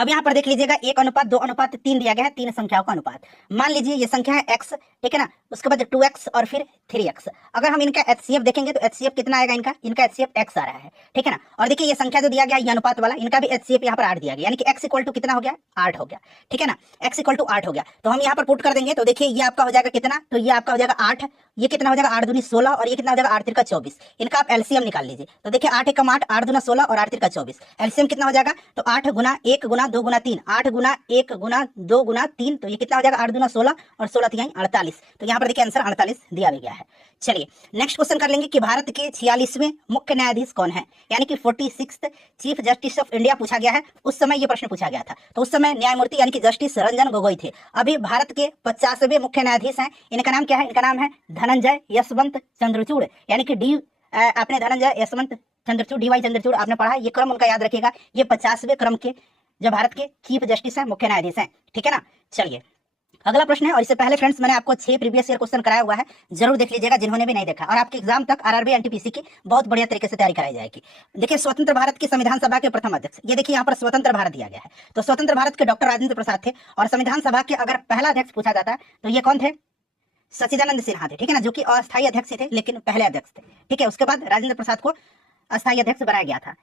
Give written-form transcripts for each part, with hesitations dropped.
अब यहाँ पर देख लीजिएगा 1:2:3 दिया गया है, तीन संख्याओं का अनुपात। मान लीजिए ये संख्या है x, ठीक है ना, उसके बाद 2x और फिर 3x। अगर हम इनका HCF देखेंगे तो HCF कितना आएगा, इनका HCF x आ रहा है, ठीक है ना। और देखिए ये संख्या जो दिया गया ये अनुपात वाला, इनका भी HCF यहाँ पर 8 दिया गया, यानी कि x इक्वल टू कितना हो गया, 8 हो गया, ठीक है ना, x इक्वल टू 8 हो गया। तो हम यहाँ पर पुट कर देंगे तो देखिए ये आपका हो जाएगा कितना, तो ये आपका हो जाएगा 8, ये कितना हो जाएगा 8 दूनी 16 और ये कितना हो जाएगा 8 3 24। इनका आप एलसीएम निकाल लीजिए तो देखिए 8 1 8, 8 दूना 16 और 8 3 24, एलसीएम कितना हो जाएगा, तो 8 गुना 1 गुना 2 गुना 3, 8 गुना 1 गुना 2 गुना 3, तो ये कितना हो जाएगा 8 दूना 16 और 16 3 48। तो यहाँ पर देखिए आंसर 48 दिया भी गया है। चलिए नेक्स्ट क्वेश्चन कर लेंगे कि भारत के 46वें मुख्य न्यायाधीश कौन है, यानी कि 46th chief justice of India पूछा गया है। उस समय ये प्रश्न पूछा गया था, तो उस समय न्यायमूर्ति यानी कि जस्टिस रंजन गोगोई थे। अभी भारत के 50वें मुख्य न्यायाधीश हैं, इनका नाम क्या है, इनका नाम है धनंजय यशवंत चंद्रचूड़, यानी कि आपने धनंजय यशवंत चंद्रचूड़, DY चंद्रचूड़ आपने पढ़ा, ये क्रम उनका याद रखिएगा, ये 50वें क्रम के जो भारत के चीफ जस्टिस हैं, मुख्य न्यायाधीश हैं, ठीक है ना। चलिए अगला प्रश्न है, और इससे पहले फ्रेंड्स मैंने आपको 6 प्रीवियस ईयर क्वेश्चन कराया हुआ है, जरूर देख लीजिएगा जिन्होंने भी नहीं देखा, और आपके एग्जाम तक RRB NTPC की बहुत बढ़िया तरीके से तैयारी कराई जाएगी। देखिए स्वतंत्र भारत की संविधान सभा के प्रथम अध्यक्ष, ये देखिए यहाँ पर स्वतंत्र भारत दिया गया है, तो स्वतंत्र भारत के डॉक्टर राजेंद्र प्रसाद थे। और संविधान सभा के अगर पहला अध्यक्ष पूछा जाता है तो ये कौन थे, सच्चिदानंद सिन्हा थे, ठीक है ना, जो कि अस्थायी अध्यक्ष थे लेकिन पहले अध्यक्ष थे, ठीक है। उसके बाद राजेंद्र प्रसाद को अस्थायी अध्यक्ष बनाया गया था।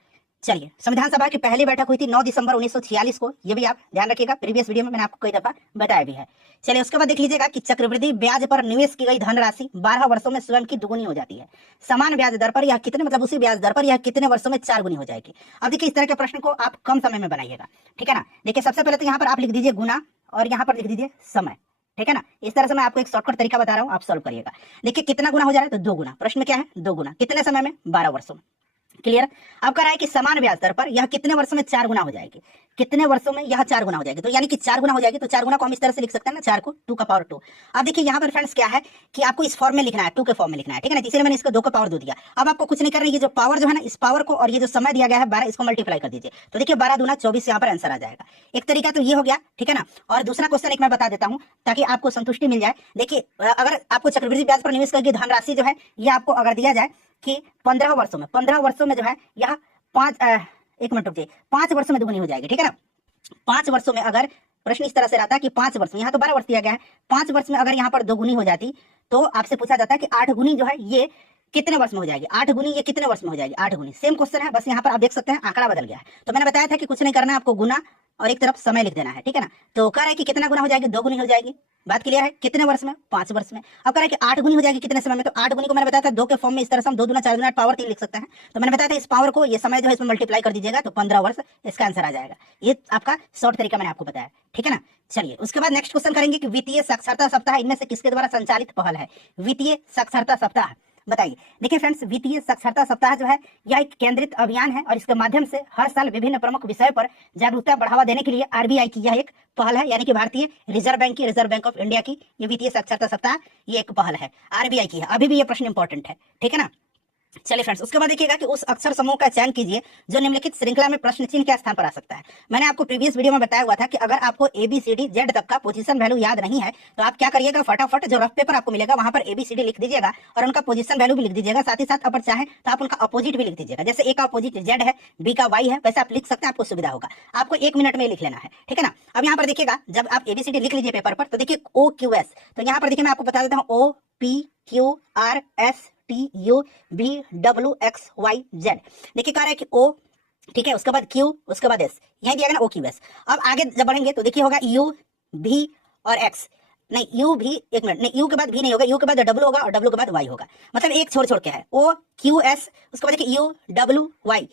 चलिए संविधान सभा की पहली बैठक हुई थी 9 दिसंबर 1946 को, ये भी आप ध्यान रखिएगा, प्रीवियस वीडियो में मैंने आपको कई दफा बताया भी है। चलिए उसके बाद देख लीजिएगा कि चक्रवृद्धि ब्याज पर निवेश की गई धनराशि 12 वर्षों में स्वयं की दुगुनी हो जाती है। समान ब्याज दर पर यह कितने, मतलब उसी ब्याज दर पर यह कितने वर्षों में 4 गुनी हो जाएगी। अब देखिए इस तरह के प्रश्न को आप कम समय में बनाइएगा, ठीक है ना। देखिए सबसे पहले तो यहाँ पर आप लिख दीजिए गुना और यहाँ पर लिख दीजिए समय, ठीक है ना। इस तरह से मैं आपको एक शॉर्टकट तरीका बता रहा हूँ, आप सॉल्व करिएगा। देखिए कितना गुना हो जा रहा है, तो 2 गुना। प्रश्न में क्या है, 2 गुना, कितने समय में, 12 वर्षों में, क्लियर। अब कह रहा है कि समान ब्याज दर पर यह कितने वर्षों में 4 गुना हो जाएगी, कितने वर्षों में यह 4 गुना हो जाएगी, तो यानी कि 4 गुना हो जाएगी, तो 4 गुना को हम इस तरह से लिख सकते हैं ना, 4 को 2 का पावर 2। अब देखिए यहाँ पर फ्रेंड्स क्या है कि आपको इस फॉर्म में लिखना है, 2 के फॉर्म में लिखना है, ठीक है ना, इसलिए मैंने इसको 2 का पावर 2 दिया। अब आपको कुछ नहीं करना है, ये जो पावर जो है ना, इस पावर को और ये जो समय दिया गया है 12, इसको मल्टीप्लाई कर दीजिए, तो देखिए 12 दूना 24 यहाँ पर आंसर आ जाएगा। एक तरीका तो ये हो गया, ठीक है ना। और दूसरा क्वेश्चन एक मैं बता देता हूँ ताकि आपको संतुष्टि मिल जाए। देखिए अगर आपको चक्रवृद्धि ब्याज पर निवेश करके धनराशि जो है ये आपको अगर दिया जाए कि 15 वर्षों में जो है यह 5 वर्षों में दुगुनी हो जाएगी, ठीक है ना। 5 वर्षों में अगर प्रश्न इस तरह से रहता है कि 5 वर्ष में, यहाँ तो 12 वर्ष दिया गया है, 5 वर्ष में अगर यहाँ पर दोगुनी हो जाती तो आपसे पूछा जाता है कि 8 गुनी जो है ये कितने वर्ष में हो जाएगी, 8 गुनी ये कितने वर्ष में हो जाएगी, 8 गुनी। सेम क्वेश्चन है, बस यहाँ पर आप देख सकते हैं आंकड़ा बदल गया है। तो मैंने बताया था कि कुछ नहीं करना है, आपको गुना और एक तरफ समय लिख देना है, ठीक है ना। तो कह रहा है कि कितना गुना हो जाएगी, 2 गुनी हो जाएगी, बात क्लियर है। कितने वर्ष में, 5 वर्ष में। अब कह रहा है कि 8 गुनी हो जाएगी कितने समय में, तो 8 गुनी को मैंने बताया था 2 के फॉर्म में इस तरह से हम 2 दूना 4 दूना पावर 3 लिख सकते हैं। तो मैंने बताया था इस पावर को, ये समय जो है इसमें मल्टीप्लाई कर दीजिएगा तो 15 वर्ष इसका आंसर आ जाएगा। ये आपका शॉर्ट तरीका मैंने आपको बताया, ठीक है ना। चलिए उसके बाद नेक्स्ट क्वेश्चन करेंगे कि वित्तीय साक्षरता सप्ताह इनमें से किसके द्वारा संचालित पहल है। वित्तीय साक्षरता सप्ताह बताइए। देखिए फ्रेंड्स वित्तीय साक्षरता सप्ताह जो है यह एक केंद्रित अभियान है और इसके माध्यम से हर साल विभिन्न प्रमुख विषयों पर जागरूकता बढ़ावा देने के लिए RBI की यह एक पहल है, यानी कि भारतीय रिजर्व बैंक की, रिजर्व बैंक ऑफ इंडिया की ये वित्तीय साक्षरता सप्ताह ये एक पहल है, RBI की है। अभी भी ये प्रश्न इंपॉर्टेंट है, ठीक है ना। चलिए फ्रेंड्स उसके बाद देखिएगा कि उस अक्षर समूह का चयन कीजिए जो निम्नलिखित श्रृंखला में प्रश्न चिन्ह के स्थान पर आ सकता है। मैंने आपको प्रीवियस वीडियो में बताया हुआ था कि अगर आपको ABCD Z तक का पोजीशन वैल्यू याद नहीं है तो आप क्या करिएगा, फटाफट जो रफ पेपर आपको मिलेगा वहां पर ABCD लिख दीजिएगा और उनका पोजीशन वैल्यू भी लिख दीजिएगा, साथ ही साथ अगर चाहे तो आप उनका अपोजिट भी लिख दीजिएगा। जैसे A का अपोजिट Z है, B का Y है, वैसे आप लिख सकते हैं, आपको सुविधा होगा। आपको 1 मिनट में लिख लेना है, ठीक है ना। अब यहाँ पर देखिएगा जब आप ABCD लिख लीजिए पेपर पर तो देखिए OQS, तो यहाँ पर देखिए मैं आपको बता देता हूँ OPQRSTUVWXYZ। देखिए कह रहा है कि O, ठीक है, उसके बाद Q, उसके बाद S, यही दिया गया ना OQS। अब आगे जब बढ़ेंगे तो देखिए होगा U, V और X, नहीं U भी, एक मिनट, नहीं U के बाद V नहीं होगा, U के बाद W होगा और W के बाद Y होगा, मतलब एक छोड़ छोड़ के है OQS, उसके बाद देखिए UWY,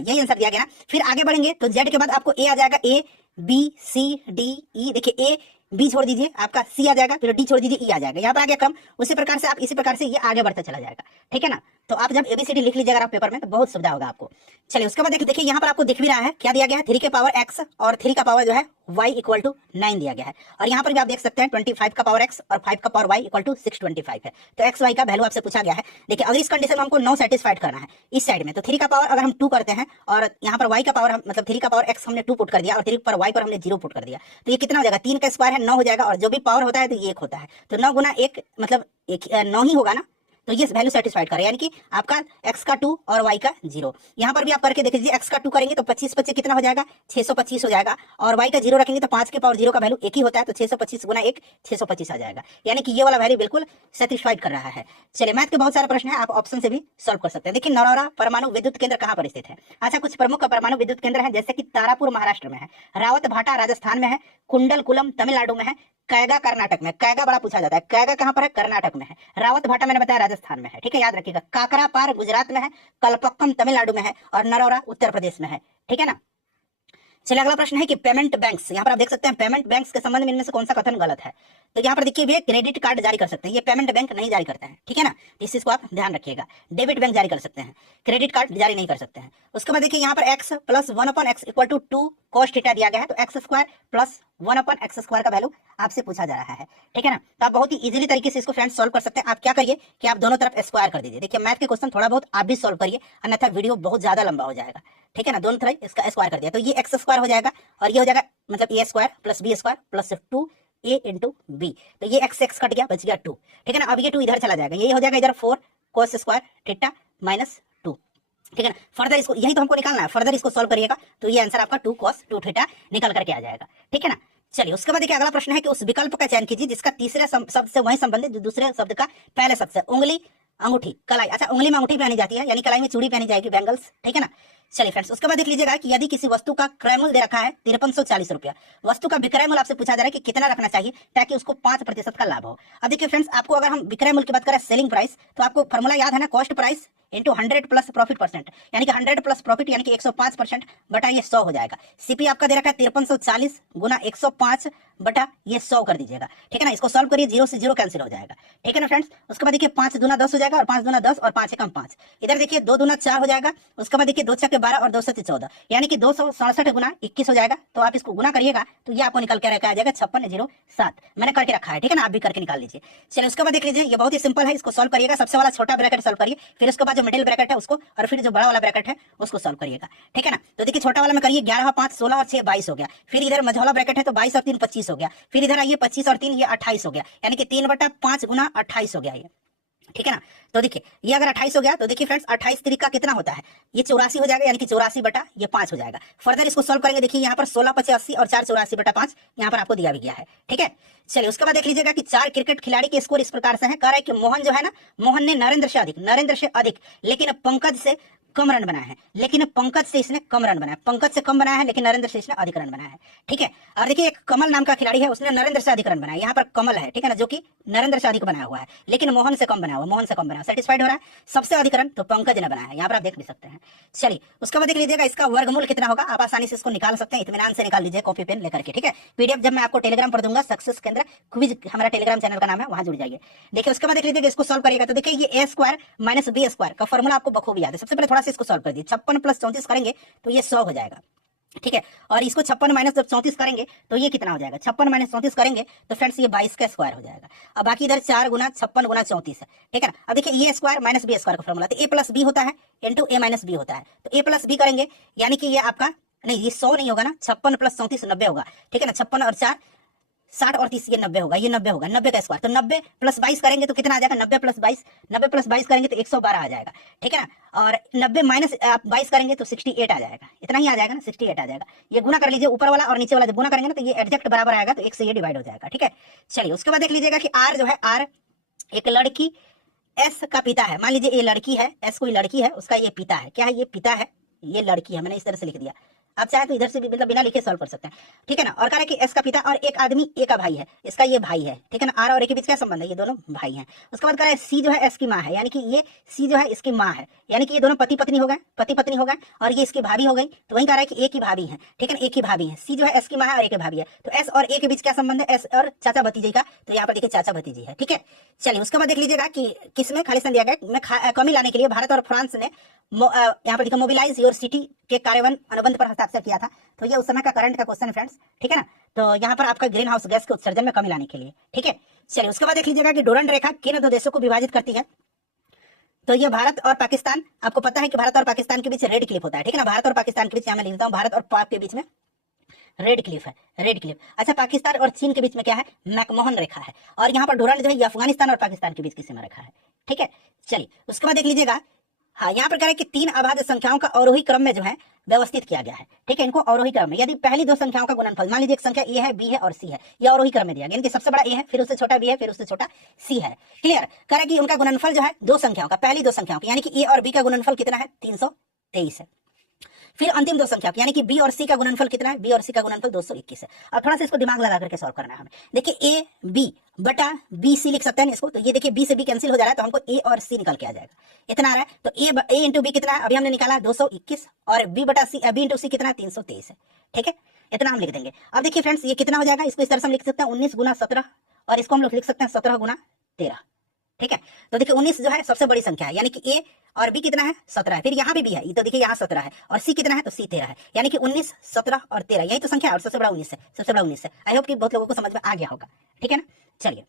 यही आंसर दिया गया ना। फिर आगे बढ़ेंगे तो Z के बाद आपको A आ जाएगा, ABCDE, देखिए A B छोड़ दीजिए आपका C आ जाएगा, फिर D छोड़ दीजिए E आ जाएगा, यहाँ पर आ गया क्रम। उसी प्रकार से आप इसी प्रकार से ये आगे बढ़ता चला जाएगा, ठीक है ना। तो आप जब ABCD लिख लीजिएगा आप पेपर में तो बहुत सुविधा होगा आपको। चलिए उसके बाद देखिए यहाँ पर आपको दिख भी रहा है क्या दिया गया है, 3 के पावर x और 3 का पावर जो है y इक्वल टू 9 दिया गया है। और यहाँ पर भी आप देख सकते हैं 25 का पावर x और 5 का पावर y इक्वल टू 625 है। तो x y का वैल्यू आपसे पूछा गया है। देखिए अगर इस कंडीशन में हमको 9 सेटिस्फाइड करना है इस साइड में, तो 3 का पावर अगर हम 2 करते हैं और यहाँ पर y का पावर मतलब 3 का पावर x हमने 2 पुट कर दिया और 3 पर y पर हमने 0 पुट कर दिया, तो ये कितना हो जाएगा, 3 का स्क्वायर है 9 हो जाएगा, और जो भी पावर होता है तो ये 1 होता है, तो 9 गुना 1 मतलब 9 ही होगा ना। तो ये वैल्यू सेटिस्फाइड कर रहा है, यानी कि आपका x का 2 और y का 0। यहाँ पर भी आप करके देख लीजिए, x का 2 करेंगे तो 25 25 कितना हो जाएगा, 625 हो जाएगा, और y का 0 रखेंगे तो 5 के पावर 0 का वैल्यू एक ही होता है, तो 625 गुना 1 625 आ जाएगा, यानी कि ये वाला वैल्यू बिल्कुल सेटिस्फाइड कर रहा है। चलिए, मैथ के बहुत सारे प्रश्न है, आप ऑप्शन से भी सॉल्व कर सकते हैं। देखिए, नरौरा परमाणु विद्युत केंद्र कहाँ पर स्थित है? अच्छा, कुछ प्रमुख परमाणु विद्युत केंद्र है, जैसे कि तारापुर महाराष्ट्र में है, रावत भाटा राजस्थान में है, कुंडलकुलम तमिलनाडु में है, कैगा कर्नाटक में। कैगा बड़ा पूछा जाता है, कैगा कहां पर है? कर्नाटक में है। रावत भाटा मैंने बताया राजस्थान में है, ठीक है, याद रखिएगा। काकरापार गुजरात में है, कलपक्कम तमिलनाडु में है, और नरौरा उत्तर प्रदेश में है, ठीक है ना। चलिए, अगला प्रश्न है कि पेमेंट बैंक्स, यहाँ पर आप देख सकते हैं पेमेंट बैंक्स के संबंध में इनमें से कौन सा कथन गलत है? तो यहाँ पर देखिए, भी क्रेडिट कार्ड जारी कर सकते हैं, ये पेमेंट बैंक नहीं जारी करते हैं, ठीक है ना, इस चीज को आप ध्यान रखिएगा। डेबिट बैंक जारी कर सकते हैं, क्रेडिट कार्ड जारी नहीं कर सकते हैं। उसके बाद देखिए, यहाँ पर x plus 1/x equal to 2 cos theta दिया गया है, तो x² प्लस 1/x² का वैल्यू आपसे पूछा जा रहा है, ठीक है ना। तो आप बहुत ही इजीली तरीके से इसको फ्रेंड्स सॉल्व कर सकते हैं। आप क्या करिए कि आप दोनों तरफ स्क्वायर कर दीजिए। देखिए, मैथ के क्वेश्चन थोड़ा बहुत आप भी सॉल्व करिए, अन्यथा वीडियो बहुत ज्यादा लंबा हो जाएगा, ठीक है ना। दोनों तरफ इसका स्क्वायर कर दिया तो ये x² हो जाएगा, और ये हो जाएगा मतलब a² plus b² plus 2a into B, तो ये x कट गया, बच गया 2, ठीक है ना। अब ये 2 इधर चला जाएगा, ये हो जाएगा इधर 4 cos² थीटा माइनस 2, ठीक है ना। फर्दर इसको, यही तो हमको निकालना है, फर्दर इसको सॉल्व करिएगा तो ये आंसर आपका 2 cos 2 थीटा निकल करके आ जाएगा, ठीक है ना। चलिए, उसके बाद देखिए, अगला प्रश्न है कि उस विकल्प का चयन कीजिए जिसका तीसरे शब्द से वही संबंधित जो दूसरे शब्द का पहले शब्द से। उंगली, अंगूठी, कलाई। अच्छा, उंगली में अंगूठी पहनी जाती है, यानी कलाई में चूड़ी पहनी जाएगी, बैंगल्स, ठीक है ना। चलिए फ्रेंड्स, उसके बाद देख लीजिएगा कि यदि किसी वस्तु का क्रय मूल्य दे रखा है 5340 रुपया, वस्तु का विक्रय मूल्य आपसे पूछा जा रहा है कि कितना रखना चाहिए ताकि उसको 5% का लाभ हो। अब देखिए फ्रेंड्स, आपको अगर हम विक्रय मूल्य की बात करें, सेलिंग प्राइस, तो आपको फॉर्मूला याद है ना, cost price into 100 plus profit percent, यानी कि 100 प्लस प्रॉफिट यानी कि 105% बटा ये 100 हो जाएगा। सीपी आपका दे रखा है 5340 गुना 105 बटा ये 100 कर दीजिएगा, ठीक है ना। इसको सॉल्व करिए, 0 से 0 कैंसिल हो जाएगा, ठीक है ना फ्रेंड्स। उसके बाद देखिए, 5 दूना 10 हो जाएगा, और 5 दूना 10 और 5 एकम 5, इधर देखिए 2 दूना 4 हो जाएगा। उसके बाद देखिए 2 छक्के 12 और 2 सत्ते 14, यानी कि 267 गुना 21 हो जाएगा। तो आप इसको गुना करिएगा तो ये आपको निकल के आ जाएगा 5607, मैंने करके रखा है, ठीक है ना, आप भी करके निकाल लीजिए। चलिए, उसके बाद देख लीजिए, ये बहुत ही सिंपल है, इसको सॉल्व करिएगा। सबसे वाला छोटा ब्रैकेट सॉल्व करिए, फिर उसके बाद जो मिडिल ब्रैकेट है उसको, और फिर जो बड़ा वाला ब्रैकेट है उसको सॉल्व करिएगा, ठीक है ना। तो देखिए, छोटा वाला में करिए 11 और 5 16 और 6 22 हो गया, फिर इधर मझौला ब्रैकेट है तो 22 और 3 25 हो गया, फिर इधर आइए 25 और 3 ये 28 हो गया, यानी कि 3/5 गुना 28 हो गया ये, ठीक है ना। तो देखिए, ये अगर 28 हो गया तो देखिए फ्रेंड्स, 28 तरीका कितना होता है, ये 84 हो जाएगा, यानी कि 84 बटा ये 5 हो जाएगा। फर्दर इसको सॉल्व करेंगे, देखिए यहाँ पर 16 × 85 और 4 84 बटा 5 यहाँ पर आपको दिया भी गया है, ठीक है। चलिए, उसके बाद देख लीजिएगा कि 4 क्रिकेट खिलाड़ी के स्कोर इस प्रकार से है, कह रहा है कि मोहन जो है ना, मोहन ने नरेंद्र से अधिक लेकिन पंकज से कम रन बनाए हैं, लेकिन पंकज से इसने कम रन बनाया, पंकज से कम बनाया है लेकिन नरेंद्र से इसने अधिक रन बनाया है, ठीक है। और देखिए, एक कमल नाम का खिलाड़ी है, उसने नरेंद्र से अधिक रन बनाया, यहाँ पर कमल है, ठीक है ना, जो कि नरेंद्र से अधिक बनाया हुआ है, लेकिन मोहन से कम बनाया हुआ, मोहन से कम बनाया, सेटिस्फाइड हो रहा है। सबसे अधिक रन तो पंकज ने बनाया है, यहाँ पर आप देख भी सकते हैं। चलिए, उसके बाद देख लीजिएगा इसका वर्गमूल कितना होगा, आप आसानी से इसको निकाल सकते हैं, इत्मीनान से निकाल लीजिए कॉपी पेन लेकर के, ठीक है। पीडीएफ जब मैं आपको टेलीग्राम पर दूंगा, सक्सेस केंद्र क्विज हमारा टेलीग्राम चैनल का नाम है, वहां जुड़ जाइए। देखिए, उसके बाद देख लीजिएगा इसको सॉल्व करिएगा तो देखिए, ये a² माइनस b² का फॉर्मूला आपको बखूबी याद है। सबसे पहले थोड़ा सा इसको सॉल्व कर दीजिए, 56 प्लस 34 करेंगे तो ये 100 हो जाएगा, ठीक है। और इसको 56 माइनस जब 34 करेंगे तो ये कितना हो जाएगा, 56 माइनस 34 करेंगे तो फ्रेंड्स ये 22 का स्क्वायर हो जाएगा। अब बाकी इधर 4 गुना 56 गुना 34 है, ठीक है ना। अब देखिए, ये स्क्वायर माइनस b स्क्वायर का फॉर्मूला, तो a प्लस b होता है इंटू a माइनस b होता है, तो a प्लस b करेंगे यानी कि ये आपका नहीं, ये 100 नहीं होगा ना, 56 प्लस 34 90 होगा, ठीक है ना। 56 और 4 60 और 30 ये 90 होगा, ये 90 होगा, 90 का स्क्वायर, तो 90 प्लस 22 करेंगे तो कितना आ जाएगा, 90 प्लस 22 करेंगे तो 112 आ जाएगा, ठीक है ना। और 90 माइनस 22 करेंगे तो 68 आ जाएगा, इतना ही आ जाएगा ना, 68 आ जाएगा। ये गुना कर लीजिए, ऊपर वाला और नीचे वाला जब गुना करेंगे ना तो ये एग्जैक्ट बराबर आएगा, तो 1 से ये डिवाइड हो जाएगा, ठीक है। चलिए, उसके बाद देख लीजिएगा कि आर जो है, आर एक लड़की एस का पिता है, मान लीजिए ये लड़की है, एस कोई लड़की है, उसका ये पिता है, क्या है, ये पिता है, ये लड़की है, मैंने इस तरह से लिख दिया। आप चाहे तो इधर से भी मतलब बिना लिखे सॉल्व कर सकते हैं, ठीक है ना। और कह रहा है कि एस का पिता और एक आदमी ए का भाई है, इसका ये भाई है, ठीक है ना। आर और ए के बीच क्या संबंध है, ये दोनों भाई हैं। उसके बाद कह रहा है सी जो है एस की माँ है, यानी कि ये सी जो है इसकी माँ है, यानी कि ये दोनों पति पत्नी हो गए, और ये इसकी भाभी हो गई, तो वही कह रहा है कि ए की भाभी है, ठीक है ना, ए की भाभी है। सी जो है एस की माँ है और ए की भाभी है, तो एस और ए के बीच क्या संबंध है, एस और चाचा भतीजी का, तो यहाँ पर देखिए चाचा भतीजी है, ठीक है। चलिए, उसके बाद देख लीजिएगा कि किसमें खालिस्तान दिया गया में कमी लाने के लिए भारत और फ्रांस ने यहाँ पर देखो मोबिलाइज योर सिटी के कार्यान्वयन अनुबंध पर हस्ताक्षर किया था, तो ये उस समय का करंट का क्वेश्चन है फ्रेंड्स, ठीक है ना। तो यहाँ पर आपका ग्रीन हाउस गैस के उत्सर्जन में कमी लाने के लिए, ठीक है। चलिए, उसके बाद देख लीजिएगा कि डोरंड रेखा किन दो देशों को विभाजित करती है, तो ये भारत और पाकिस्तान, आपको पता है कि भारत और पाकिस्तान के बीच रेड क्लिप होता है, ठीक है ना। भारत और पाकिस्तान के बीच, यहाँ मैं लिखता हूँ, भारत और पाक के बीच में रेड क्लिफ है, रेड क्लिफ। अच्छा, पाकिस्तान और चीन के बीच में क्या है, मैकमोहन रेखा है। और यहाँ पर डोरांड जो है ये अफगानिस्तान और पाकिस्तान के बीच की सीमा रेखा है। ठीक है, चलिए उसके बाद देख लीजिएगा। हाँ, यहाँ पर कह रहे हैं कि तीन अभाज्य संख्याओं का अवरोही क्रम में जो है व्यवस्थित किया गया है। ठीक है, इनको अवरोही क्रम में, यदि पहली दो संख्याओं का गुणनफल, मान लीजिए एक संख्या ए है, बी है और सी है, ये अवरोही क्रम में दिया गया, यानी कि सबसे बड़ा ए है, फिर उससे छोटा बी है, फिर उससे छोटा सी है। क्लियर, कह रहा है कि उनका गुणनफल जो है दो संख्याओं का, पहली दो संख्याओं का, यानी कि ए और बी का गुणनफल कितना है, 323 है। फिर अंतिम दो संख्या यानी कि बी और सी का गुणनफल कितना है, बी और सी का गुणनफल 221 है। अब थोड़ा सा इसको दिमाग लगा करके सॉल्व करना है हमें। देखिए ए बी बटा बी सी लिख सकते हैं इसको, तो ये देखिए बी से बी कैंसिल हो जा रहा है, तो हमको ए और सी निकल के आ जाएगा, इतना आ रहा है। तो ए इंटू बी कितना है, अभी हमने निकाला 221, और बी बटा सी, बी इंटू सी कितना है, 323 है। ठीक है, इतना हम लिख देंगे। अब देखिए फ्रेंड्स, ये कितना हो जाएगा, इसको इस तरह से हम लिख सकते हैं 19 गुना 17, और इसको हम लोग लिख सकते हैं 17 गुना 13। ठीक है, तो देखिए 19 जो है सबसे बड़ी संख्या है, यानी कि ए और बी कितना है, 17 है। फिर यहाँ पे भी है, तो देखिए यहाँ 17 है, और सी कितना है, तो सी 13 है, यानी कि 19, 17 और 13, यही तो संख्या है, और सबसे बड़ा 19 है, सबसे बड़ा 19 है। आई होप कि बहुत लोगों को समझ में आ गया होगा। ठीक है ना, चलिए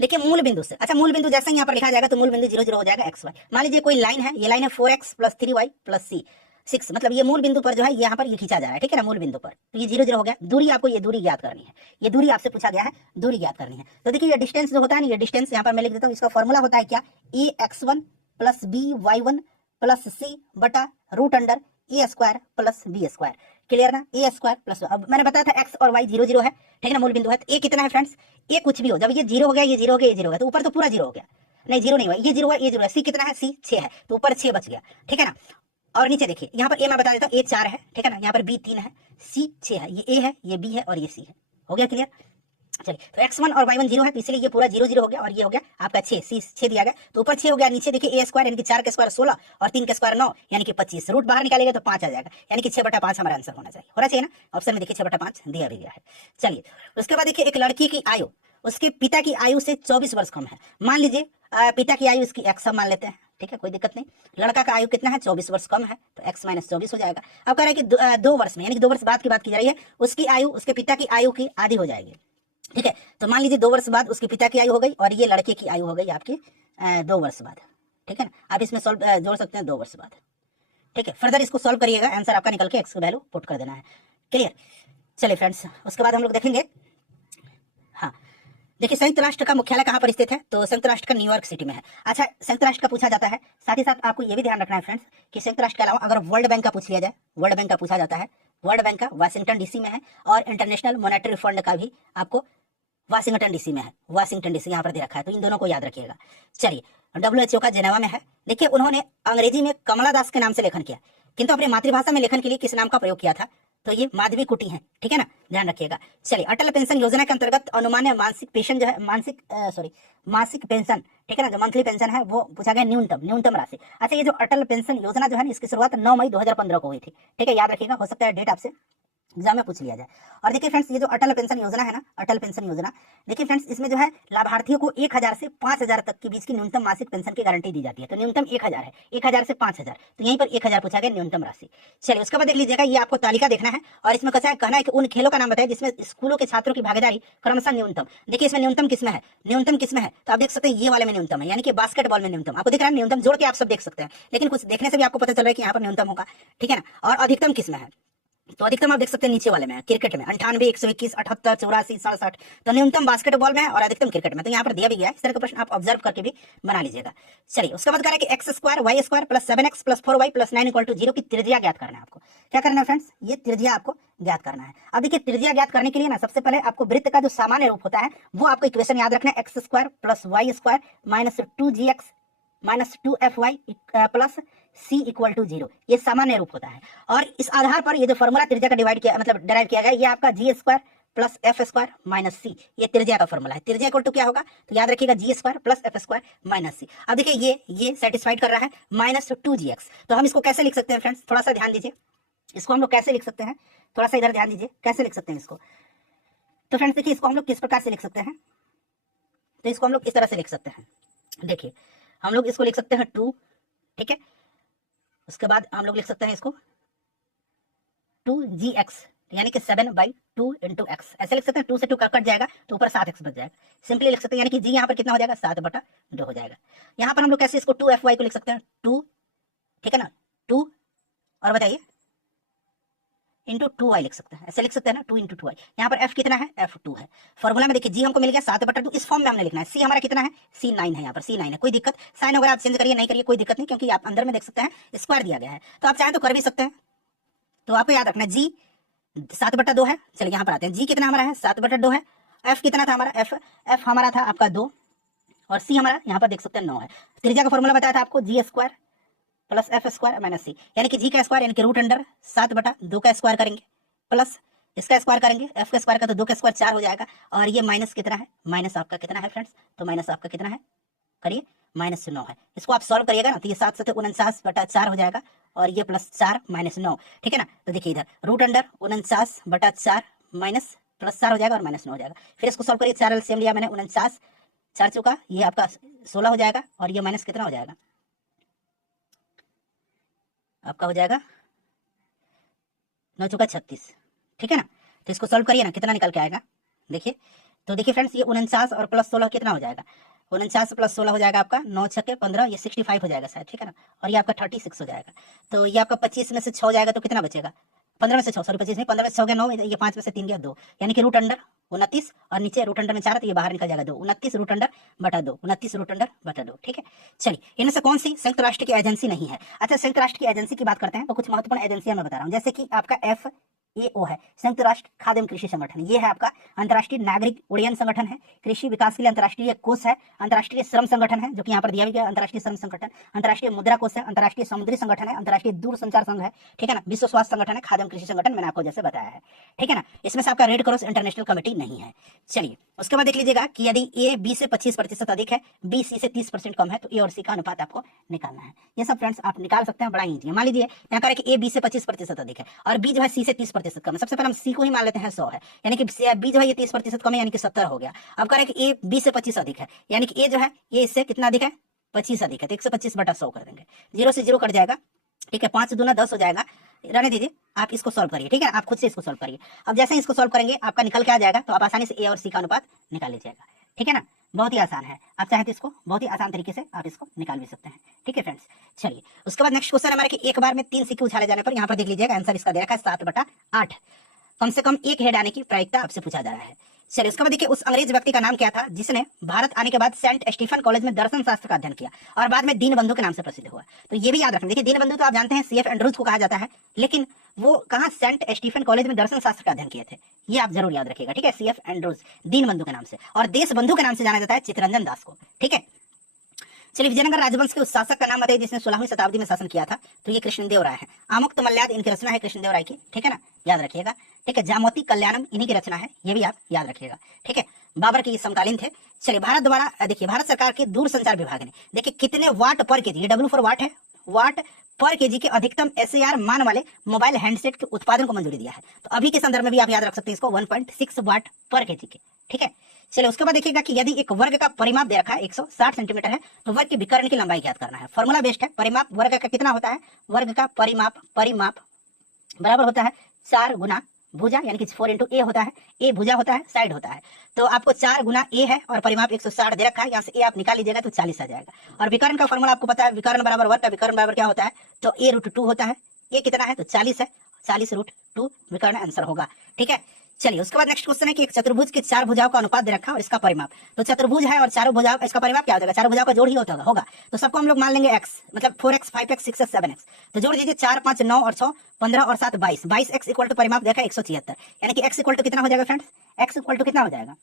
देखिए मूल बिंदु से। अच्छा, मूल बिंदु जैसे ही यहाँ पर लिखा जाएगा तो मूल बिंदु 0 0 हो जाएगा एक्स वाई। मान लीजिए कोई लाइन है, ये लाइन है 4x + 3y + c 6, मतलब ये मूल बिंदु पर जो है यहाँ पर ये खींचा जा रहा है। ठीक है ना, मूल बिंदु पर, तो ये 0 0 हो गया। दूरी, आपको ये दूरी ज्ञात करनी है, ये दूरी आपसे पूछा गया है, दूरी ज्ञात करनी है। तो देखिए ये डिस्टेंस जो होता है ना, ये डिस्टेंस यहाँ पर मैं लिख देता हूँ, इसका फॉर्मूला होता है क्या, ax1 + by1 + c बटा √a² + b²। क्लियर ना, a² प्लस, अब मैंने बताया था x और y 0 0 है। ठीक है ना, मूल बिंदु है। तो a कितना है फ्रेंड्स, a कुछ भी हो, जब ये 0 हो गया, ये 0 हो गया, ये 0 हो गया, तो ऊपर तो पूरा 0 हो गया, नहीं 0 नहीं हुआ, ये 0 हुआ, ये 0 है। c कितना है, c 6 है, तो ऊपर 6 बच गया। ठीक है ना, और नीचे देखिए यहाँ पर a मैं बता देता हूँ, a 4 है। ठीक है ना, यहाँ पर b 3 है, c 6 है, ये a है, ये b है और ये c है। हो गया क्लियर। चलिए, तो x1 और y1 0 है, तो इसलिए ये पूरा 0 0 हो गया, और ये हो गया आपका 6, c 6 दिया गया, तो ऊपर 6 हो गया, नीचे देखिए a² यानी कि 4 के स्क्वायर 16 और 3 के स्क्वायर 9 यानी कि 25, रूट बाहर निकालेगा तो 5 आ जाएगा, यानी कि 6/5 हमारा आंसर होना चाहिए ना। ऑप्शन में देखिए 6/5 दिया भी गया है। चलिए उसके बाद देखिए, एक लड़की की आयु उसके पिता की आयु से 24 वर्ष कम है। मान लीजिए पिता की आयु इसकी x मान लेते हैं। ठीक है, कोई दिक्कत नहीं। लड़का का आयु कितना है, 24 वर्ष कम है, तो x - 24 हो जाएगा। अब कह रहा है कि 2 वर्ष में, यानी कि 2 वर्ष बाद की बात की जा रही है, उसकी आयु उसके पिता की आयु की आधी हो जाएगी। ठीक है, तो मान लीजिए 2 वर्ष बाद उसके पिता की आयु हो गई, और ये लड़के की आयु हो गई आपके 2 वर्ष बाद। ठीक है ना, आप इसमें सॉल्व जोड़ सकते हैं 2 वर्ष बाद। ठीक है, फर्दर इसको सॉल्व करिएगा, आंसर आपका निकल के एक्स की वैल्यू पुट कर देना है। क्लियर। चलिए फ्रेंड्स, उसके बाद हम लोग देखेंगे, हाँ देखिए संयुक्त राष्ट्र का मुख्यालय कहाँ पर स्थित है, तो संयुक्त राष्ट्र का न्यूयॉर्क सिटी में है। अच्छा, संयुक्त राष्ट्र का पूछा जाता है, साथ ही साथ आपको ये भी ध्यान रखना है फ्रेंड्स कि संयुक्त राष्ट्र के अलावा अगर वर्ल्ड बैंक का पूछ लिया जाए, वर्ल्ड बैंक का पूछा जाता है, वर्ल्ड बैंक का वाशिंगटन डीसी में है, और इंटरनेशनल मॉनेटरी फंड का भी आपको वाशिंगटन डीसी में है, वाशिंगटन डीसी यहाँ पर दे रखा है, तो इन दोनों को याद रखिएगा। चलिए, WHO का जेनेवा में है। देखिए उन्होंने अंग्रेजी में कमला दास के नाम से लेखन किया, किंतु अपनी मातृभाषा में लेखन के लिए किस नाम का प्रयोग किया था, तो ये माधवी कुटी है। ठीक है ना, ध्यान रखिएगा। चलिए, अटल पेंशन योजना के अंतर्गत अनुमान्य मासिक पेंशन जो है, मासिक पेंशन, ठीक है ना, जो मंथली पेंशन है वो पूछा गया न्यूनतम राशि। अच्छा, ये जो अटल पेंशन योजना जो है ना, इसकी शुरुआत 9 मई 2015 को हुई थी। ठीक है, याद रखिएगा, हो सकता है डेट आपसे एग्जाम में पूछ लिया जाए। और देखिए फ्रेंड्स, ये जो अटल पेंशन योजना है ना, अटल पेंशन योजना, देखिए फ्रेंड्स, इसमें जो है लाभार्थियों को 1000 से 5000 तक के बीच की न्यूनतम मासिक पेंशन की गारंटी दी जाती है। तो न्यूनतम 1000 है, 1000 से 5000, तो यहीं पर 1000 पूछा गया न्यूनतम राशि। चलिए उसके बाद देख लीजिएगा, ये आपको तालिका देखना है, और इसमें कैसा है, कहना है कि उन खेलों का नाम बताए जिसमें स्कूलों के छात्रों की भागीदारी क्रमशः न्यूनतम। देखिए इसमें न्यूनतम किसमें है, न्यूनतम किसमें है, तो आप देख सकते हैं ये वाले में न्यूनतम है, यानी कि बास्केटबॉल में न्यूनतम आपको दिख रहा है, न्यूनतम जोड़ के आप सब देख सकते हैं, लेकिन कुछ देखने से भी आपको पता चल रहा है कि यहाँ पर न्यूनतम होगा। ठीक है ना, और अधिकतम किसमें है, तो अधिकतम आप देख सकते हैं नीचे वाले में है, क्रिकेट में 98, 121, 78, 84, 67, तो न्यूनतम बास्केटबॉल में है और अधिकतम क्रिकेट में। तो यहाँ पर दिया भी गया है, इस तरह का प्रश्न आप ऑब्जर्व करके भी बना लीजिएगा। चलिए उसके बाद कह रहा है कि x² y² + 7x + 4y + 9 = 0 की त्रिज्या ज्ञात करना है। आपको क्या करना है फ्रेंड्स, ये त्रिज्या आपको ज्ञात करना है। अब देखिए त्रिज्या ज्ञात करने के लिए ना, सबसे पहले आपको वृत्त का जो सामान्य रूप होता है वो आपको इक्वेशन याद रखना है, x² + y² - 2gx - 2fy + c = 0, ये सामान्य रूप होता है। और इस आधार पर ये जो फॉर्मूला त्रिज्या का डिवाइड किया, मतलब डिराइव किया गया, ये आपका g² + f² - c, ये त्रिज्या का फॉर्मूला है। त्रिज्या इक्वल टू क्या होगा, तो याद रखिएगा g² + f² - c। अब देखिए ये सेटिस्फाइड कर रहा है -2gx, तो हम इसको कैसे लिख सकते हैं फ्रेंड्स, थोड़ा सा ध्यान दीजिए, इसको हम लोग कैसे लिख सकते हैं, थोड़ा सा इधर ध्यान दीजिए, कैसे लिख सकते हैं इसको। तो फ्रेंड्स देखिए, इसको हम लोग किस प्रकार से लिख सकते हैं, तो इसको हम लोग इस तरह से लिख सकते हैं। देखिए हम लोग इसको लिख सकते हैं 2, ठीक है, उसके बाद हम लोग लिख सकते हैं इसको 2gx, यानी कि 7/2 × x, ऐसे लिख सकते हैं। 2 से 2 कट जाएगा तो ऊपर 7x बच जाएगा, सिंपली लिख सकते हैं, यानी कि g यहाँ पर कितना हो जाएगा, 7/2 हो जाएगा। यहाँ पर हम लोग कैसे इसको 2fy को लिख सकते हैं, 2, ठीक है ना, 2 और बताइए इंटू 2y लिख सकते हैं, ऐसे लिख सकते हैं ना, 2 इंटू 2y। यहाँ पर f कितना है, f2 है। फॉर्मूला में देखिए g हमको मिल गया 7/2, इस फॉर्म में हमने लिखना है। c हमारा कितना है, c9 है, यहाँ पर c9 है। कोई दिक्कत, साइन वगैरह आप चेंज करिए नहीं करिए कोई दिक्कत नहीं, क्योंकि आप अंदर में देख सकते हैं स्क्वायर दिया गया है, तो आप चाहें तो कर भी सकते हैं। तो आपको याद रखना g 7/2 है। चलिए यहाँ पर आते हैं, g कितना हमारा है, 7/2 है। f कितना था हमारा, f हमारा था आपका 2, और c हमारा यहाँ पर देख सकते हैं 9 है। त्रिज्या का फॉर्मूला बताया था आपको, g square plus F square minus C, यानी कि g का स्क्वायर यानी कि रूट अंडर 7/2 का स्क्वायर करेंगे, प्लस इसका स्क्वायर करेंगे, f का स्क्वायर का तो 2 का स्क्वायर 4 हो जाएगा, और ये माइनस कितना है, माइनस आपका कितना है फ्रेंड्स, तो माइनस आपका कितना है, करिए -9 है। इसको आप सॉल्व करिएगा ना तो ये 7 7 49/4 हो जाएगा, और ये प्लस 4 -9, ठीक है ना। तो देखिए इधर रूट अंडर 49/4 माइनस प्लस 4 हो जाएगा और -9 हो जाएगा। फिर इसको सॉल्व करिए, 4 एलसीएम लिया मैंने, 49 4 चुका ये आपका 16 हो जाएगा, और ये माइनस कितना हो जाएगा आपका, हो जाएगा 9 चुका 36, ठीक है ना। तो इसको सॉल्व करिए ना, कितना निकल के आएगा देखिए। तो देखिए फ्रेंड्स, ये 49 और प्लस 16 कितना हो जाएगा, 49 प्लस 16 हो जाएगा आपका 9 छक्के 15, ये 65 हो जाएगा शायद, ठीक है ना। और ये आपका 36 हो जाएगा। तो ये आपका 25 में से 6 हो जाएगा, तो कितना बचेगा, 15 में से 6, सॉरी 25 नहीं, 15 में से 6 गया 9, ये 5 में से 3 गया 2, यानी कि रूट अंडर 29, और नीचे रूट अंडर में 4 तो ये बाहर निकल जाएगा 2, 29 रूट अंडर बटा 2, 29 रूट अंडर बटा 2, ठीक है। चलिए, इनमें से कौन सी संयुक्त राष्ट्र की एजेंसी नहीं है। अच्छा, संयुक्त राष्ट्र की एजेंसी की बात करते हैं, तो कुछ महत्वपूर्ण एजेंसियां मैं बता रहा हूँ, जैसे कि आपका FAO है, संयुक्त राष्ट्र खाद्य एवं कृषि संगठन। ये है आपका अंतर्राष्ट्रीय नागरिक उड्डयन संगठन है, कृषि विकास के लिए अंतर्राष्ट्रीय कोष है, अंतर्राष्ट्रीय श्रम संगठन है, जो कि यहाँ पर दिया भी गया अंतर्राष्ट्रीय श्रम संगठन, अंतर्राष्ट्रीय मुद्रा कोष है, अंतर्राष्ट्रीय समुद्री संगठन है, अंतर्राष्ट्रीय दूरसंचार संघ है, ठीक है ना, विश्व स्वास्थ्य संगठन है, खाद्य एवं कृषि संगठन मैंने आपको जैसे बताया है, ठीक है ना। इसमें से आपका रेड क्रॉस इंटरनेशनल कमेटी नहीं है। चलिए, उसके बाद देख लीजिएगा कि यदि ए बी से 25% अधिक है, बी सी से 30% कम है, तो ए और सी का अनुपात आपको निकालना है। ये सब फ्रेंड्स आप निकाल सकते हैं, बड़ा ईजी है। मान लीजिए यहाँ करें कि ए बी से 25% अधिक है, और बी जो है सी से 30% कम है। सबसे पहले हम सी को ही मान लेते हैं 100 है, यानी कि बी जो है ये 30% कम है, यानी कि 70 हो गया। अब करें कि ए बी से 25 अधिक है, यानी कि ए जो है ये इससे कितना अधिक है, 25 अधिक है, तो 125/100 कर देंगे, 0 से 0 कट जाएगा, ठीक है, 5 दूना 10 हो जाएगा, रहने दीजिए, आप इसको सॉल्व करिए, ठीक है, आप खुद से इसको सॉल्व करिए। अब जैसे इसको सॉल्व करेंगे आपका निकल के आ जाएगा, तो आप आसानी से ए और सी का अनुपात निकाल लीजिएगा, ठीक है ना। बहुत ही आसान है, आप चाहे तो इसको बहुत ही आसान तरीके से आप इसको निकाल भी सकते हैं, ठीक है फ्रेंड्स। चलिए, उसके बाद नेक्स्ट क्वेश्चन हमारे कि एक बार में 3 सिक्के उछाले जाने पर, यहाँ पर देख लीजिएगा आंसर इसका दे रखा है 7/8, कम से कम एक हेड आने की प्रायिकता आपसे पूछा जा रहा है। चलिए, उसके बाद देखिए उस अंग्रेज व्यक्ति का नाम क्या था जिसने भारत आने के बाद सेंट स्टीफन कॉलेज में दर्शन शास्त्र का अध्ययन किया और बाद में दीनबंधु के नाम से प्रसिद्ध हुआ। तो ये भी याद रखना, देखिए दीनबंधु तो आप जानते हैं CF एंड्रूज को कहा जाता है, लेकिन वो कहाँ सेंट स्टीफन कॉलेज में दर्शन शास्त्र का अध्ययन किए थे, ये आप जरूर याद रखिएगा, ठीक है। CF एंड्रूज दीनबंधु के नाम से, और देशबंधु के नाम से जाना जाता है चित्तरंजन दास को, ठीक है। चलिए, विजयनगर राजवंश के उस शासक का नाम बताइए जिसने 16वीं शताब्दी में शासन किया था, तो ये कृष्णदेव राय है। आमुक्त मल्याद इनकी रचना है कृष्णदेव राय की, ठीक है ना, याद रखिएगा, ठीक है। जामोती कल्याणम इन्हीं की रचना है, ये भी आप याद रखिएगा, ठीक है। बाबर के समकालीन थे। चलिए, भारत द्वारा देखिए भारत सरकार के दूरसंचार विभाग ने देखिए कितने वाट पर केजी, ये W फॉर वाट है, वाट पर केजी के अधिकतम SAR मान वाले मोबाइल हैंडसेट के उत्पादन को मंजूरी दिया है। तो अभी के संदर्भ में भी आप याद रख सकते हैं इसको 1.6 वाट पर केजी के, ठीक है। चलिए, उसके बाद देखिएगा कि यदि एक वर्ग का परिमाप दे रखा है 160 सेंटीमीटर है, तो वर्ग के विकर्ण की लंबाई ज्ञात करना है। फॉर्मूला बेस्ड है, परिमाप वर्ग का कितना होता है, वर्ग का परिमाप बराबर होता है 4 गुना भुजा, यानी कि 4 इंटू ए होता है, ए भुजा होता है, साइड होता है, तो आपको 4 गुना ए है और परिमाप 160 दे रखा है, यहाँ से ए आप निकाल लीजिएगा तो 40 आ जाएगा। और विकर्ण का फॉर्मूला आपको पता है, विकर्ण बराबर वर्ग का विकर्ण बराबर क्या होता है, तो a√2 होता है, ये कितना है तो 40 है, 40√2 विकर्ण आंसर होगा, ठीक है। चलिए, उसके बाद नेक्स्ट क्वेश्चन है कि एक चतुर्भुज के 4 भुजाओं का अनुपात दे रखा है और इसका परिमाप, तो चतुर्भुज है और चारों भुजाओं इसका परिमाप क्या हो जाएगा, चारों भुजाओं का जोड़ ही होगा, तो सबको हम लोग मान लेंगे x, मतलब 4x 5x 6x 7x, तो जोड़ दीजिए 4 5 9 और 6 15 और 7 22, 22x इक्वल टू परिमाप देखा 176, यानी कि x इक्वल टू कितना हो जाएगा फ्रेंड्स, x इक्वल टू कितना हो जाएगा,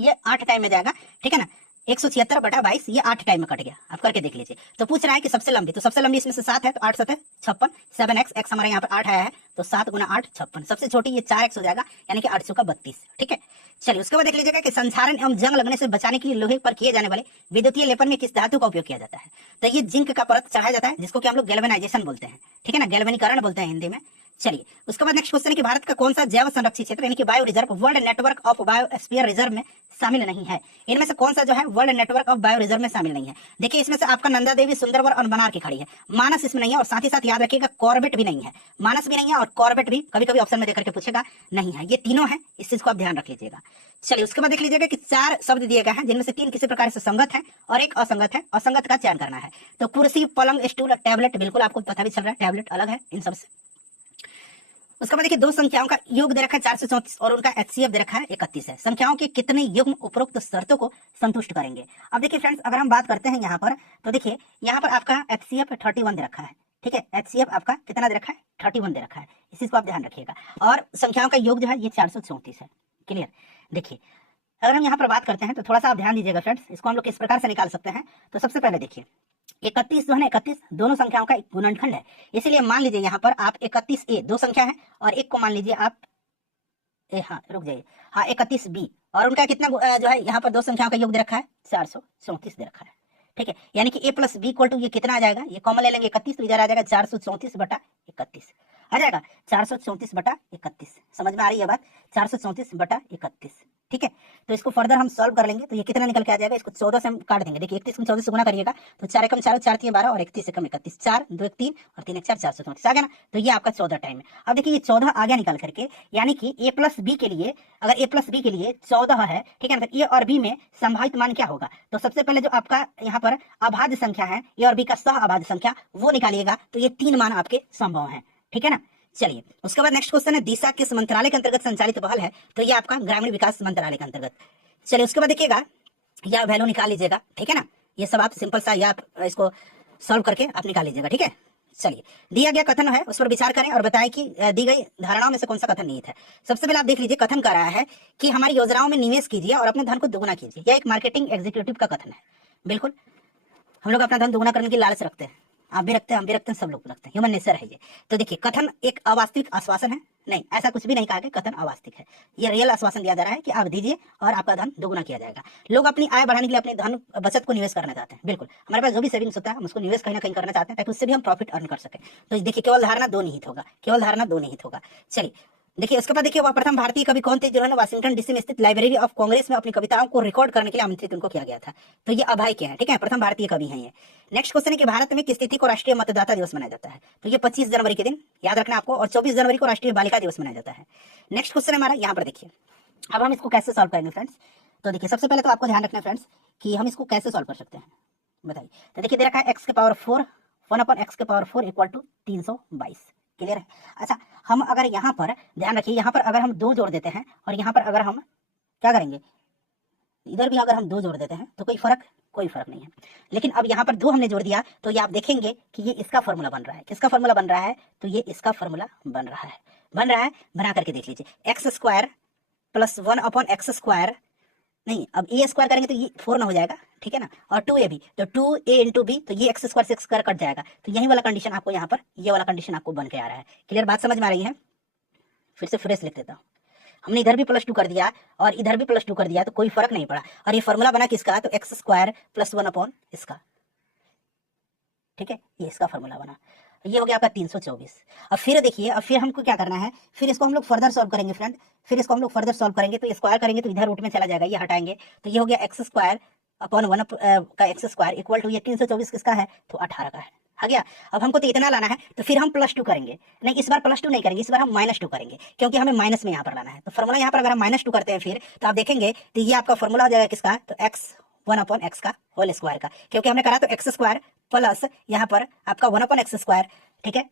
ये 8 टाइम में जाएगा, ठीक है ना, 176/22, ये 8 टाइम में कट गया, आप करके देख लीजिए। तो पूछ रहा है कि सबसे लंबी, तो सबसे लंबी इसमें से 7 है, तो 8 7 56, 7x हमारे यहाँ पर 8 आया है, तो 7 गुना 8 56, सबसे छोटी ये 4x हो जाएगा, यानी कि 800 का 32, ठीक है। चलिए, उसके बाद देख लीजिएगा कि संक्षारण एवं जंग लगने से बचाने के लिए लोहे पर किए जाने वाले विद्युतीय लेपन में किस धातु का उपयोग किया जाता है, तो ये जिंक का परत चढ़ाया जाता है, जिसको कि हम लोग गैल्वेनाइजेशन बोलते हैं, ठीक है ना, गैल्वेनीकरण बोलते हैं हिंदी में। चलिए, उसके बाद नेक्स्ट क्वेश्चन है कि भारत का कौन सा जैव संरक्षित क्षेत्र यानी कि bio reserve world network of biosphere reserve में शामिल नहीं है, इनमें से कौन सा जो है world network of bio reserve में शामिल नहीं है। देखिए, इसमें से आपका नंदा देवी, सुंदरवन और बनार की खड़ी है, मानस इसमें नहीं है, और साथ ही साथ याद रखिएगा कॉर्बेट भी नहीं है, मानस भी नहीं है और कॉर्बेट भी कभी कभी ऑप्शन में देकर के पूछेगा नहीं है, ये तीनों है, इस चीज को आप ध्यान रख लीजिएगा। चलिए, उसके बाद देख लीजिएगा कि 4 शब्द दिए गए हैं जिनमें से 3 किसी प्रकार से संगत है और एक असंगत है, असंगत का चयन करना है। तो कुर्सी, पलंग, स्टूल, टैबलेट, बिल्कुल आपको पता भी चल रहा है टैबलेट अलग है इन सबसे। उसके बाद देखिए दो संख्याओं का योग दे रखा है 434 और उनका एचसीएफ दे रखा है 31 है। संख्याओं के कितने युग्म उपरोक्त शर्तों को संतुष्ट करेंगे। अब देखिए फ्रेंड्स, अगर हम बात करते हैं यहाँ पर, तो देखिए यहाँ पर आपका एचसीएफ 31 दे रखा है, ठीक है। एचसीएफ आपका कितना दे रखा है, 31 दे रखा है, इस चीज को आप ध्यान रखिएगा। और संख्याओं का योग जो है ये 434 है। क्लियर। देखिए अगर हम यहाँ पर बात करते हैं तो थोड़ा सा आप ध्यान दीजिएगा फ्रेंड्स, इसको हम लोग किस प्रकार से निकाल सकते हैं। तो सबसे पहले देखिए 31 जो है ना, 31 दोनों संख्याओं का एक गुणनखंड है, इसलिए मान लीजिए यहाँ पर आप 31A दो संख्या है और एक को मान लीजिए आप हाँ रुक जाइए, हाँ 31B और उनका कितना जो है यहाँ पर दो संख्याओं का योग दे रखा है 434 दे रखा है, ठीक है। यानी कि A plus B equal to ये कितना आ जाएगा, ये कॉमन ले लेंगे 31, तो इधर आ जाएगा 434/31 आ जाएगा 434/31। समझ में आ रही है बात, 434/31, ठीक है। तो इसको फर्दर हम सॉल्व कर लेंगे तो ये कितना निकल के आ जाएगा, इसको 14 से हम काट देंगे। देखिए 31 को 14 से गुना करिएगा तो 4 एकम 4, 4 3 12 और 31 एकम 31, 4 2 1 3 और 3 1 4, 434 आ गया ना। तो ये आपका 14 टाइम है। अब देखिए ये 14 आ गया निकल करके, यानी कि A प्लस बी के लिए, अगर A प्लस बी के लिए 14 है, ठीक है ना, तो A और B में संभावित मान क्या होगा। तो सबसे पहले जो आपका यहाँ पर अभाज्य संख्या है A और B का सह अभाज्य संख्या वो निकालिएगा, तो ये 3 मान आपके संभव है, ठीक है ना। चलिए उसके बाद नेक्स्ट क्वेश्चन है, दिशा किस मंत्रालय के अंतर्गत संचालित पहल है। तो ये आपका ग्रामीण विकास मंत्रालय के अंतर्गत। चलिए उसके बाद देखिएगा या वैल्यू निकाल लीजिएगा, ठीक है ना। ये सब आप सिंपल सा या आप इसको सॉल्व करके आप निकाल लीजिएगा, ठीक है। चलिए दिया गया कथन है उस पर विचार करें और बताएं कि दी गई धारणाओं में से कौन सा कथन निहित है। सबसे पहले आप देख लीजिए, कथन कर रहा है कि हमारी योजनाओं में निवेश कीजिए और अपने धन को दोगुना कीजिए। यह एक मार्केटिंग एग्जीक्यूटिव का कथन है। बिल्कुल हम लोग अपना धन दोगुना करने की लालच रखते हैं, आप भी रखते हैं, हम भी रखते हैं, सब लोग रखते हैं, ह्यूमन नेचर है ये। तो देखिए कथन एक अवास्तविक आश्वासन है, नहीं ऐसा कुछ भी नहीं कहा कि कथन अवास्तविक है। ये रियल आश्वासन दिया जा रहा है कि आप दीजिए और आपका धन दोगुना किया जाएगा। लोग अपनी आय बढ़ाने के लिए अपने धन बचत को निवेश करना चाहते हैं। बिल्कुल हमारे पास जो भी सेविंग्स होता है हम उसको निवेश कहीं ना कहीं करना चाहते हैं ताकि उससे भी हम प्रॉफिट अर्न कर सकें। तो देखिए केवल धारणा दो निहित होगा, केवल धारणा दो निहित होगा। चलिए देखिए उसके बाद देखिए वह प्रथम भारतीय कवि कौन थे जो है ना वाशिंगटन डीसी में स्थित लाइब्रेरी ऑफ कांग्रेस में अपनी कविताओं को रिकॉर्ड करने के लिए आमंत्रित उनको किया गया था। तो ये अभय के हैं, ठीक है, प्रथम भारतीय कवि हैं ये। नेक्स्ट क्वेश्चन है कि भारत में किस तिथि को राष्ट्रीय मतदाता दिवस मनाया जाता है। तो ये 25 जनवरी के दिन याद रखना आपको, और 24 जनवरी को राष्ट्रीय बालिका दिवस मनाया जाता है। नेक्स्ट क्वेश्चन हमारा यहाँ पर देखिए, अब हम इसको कैसे सॉल्व करेंगे फ्रेंड्स। तो देखिए सबसे पहले तो आपको ध्यान रखना है फ्रेंड्स कि हम इसको कैसे सॉल्व कर सकते हैं, बताइए। तो देखिए दे रखा है x के पावर 4 1/x के पावर 4 इक्वल टू 322। क्लियर है। अच्छा हम अगर यहाँ पर ध्यान रखिए, यहाँ पर अगर हम 2 जोड़ देते हैं और यहाँ पर अगर हम क्या करेंगे, इधर भी अगर हम 2 जोड़ देते हैं तो कोई फर्क नहीं है। लेकिन अब यहाँ पर 2 हमने जोड़ दिया तो ये आप देखेंगे कि ये इसका फॉर्मूला बन रहा है। किसका फॉर्मूला बन रहा है, तो ये इसका फॉर्मूला बन रहा है, बना करके देख लीजिए। x square plus 1/x square, नहीं अब ए स्क्वायर करेंगे तो ये 4 ना हो जाएगा, ठीक है ना, और 2a भी, तो 2a इंटू बी, तो ये एक्स स्क्वायर से स्क्वायर कट जाएगा। तो यही वाला कंडीशन आपको यहाँ पर, ये वाला कंडीशन आपको बन के आ रहा है। क्लियर, बात समझ में आ रही है। फिर से फ्रेश लिख देता हूँ, हमने इधर भी +2 कर दिया और इधर भी +2 कर दिया तो कोई फर्क नहीं पड़ा। और ये फॉर्मूला बना किसका, तो एक्स स्क्वायर प्लस 1 इसका, ठीक है, ये इसका फॉर्मूला बना। ये हो गया आपका 324। अब फिर देखिए, अब फिर हमको क्या करना है, फिर इसको हम लोग फर्दर सॉल्व करेंगे फ्रेंड। फिर इसको हम लोग फर्दर सॉल्व करेंगे तो स्क्वायर करेंगे तो इधर रूट में चला जाएगा, ये हटाएंगे तो ये हो गया x स्क्वायर अपॉन 1 का x स्क्वायर इक्वल टू ये 324 किसका है, तो 18 का है। आ गया। अब हमको तो इतना लाना है तो फिर हम +2 करेंगे, नहीं इस बार +2 नहीं करेंगे, इस बार हम -2 करेंगे क्योंकि हमें माइनस में यहाँ पर लाना है। तो फॉर्मूला यहाँ पर अगर हम -2 करते हैं फिर तो आप देखेंगे तो ये आपका फॉर्मूला हो जाएगा किसका, तो x 1/x का होल स्क्वायर का, क्योंकि हमने करा तो x स्क्वायर प्लस यहाँ पर आपका 1/x स्क्वायर, ठीक है।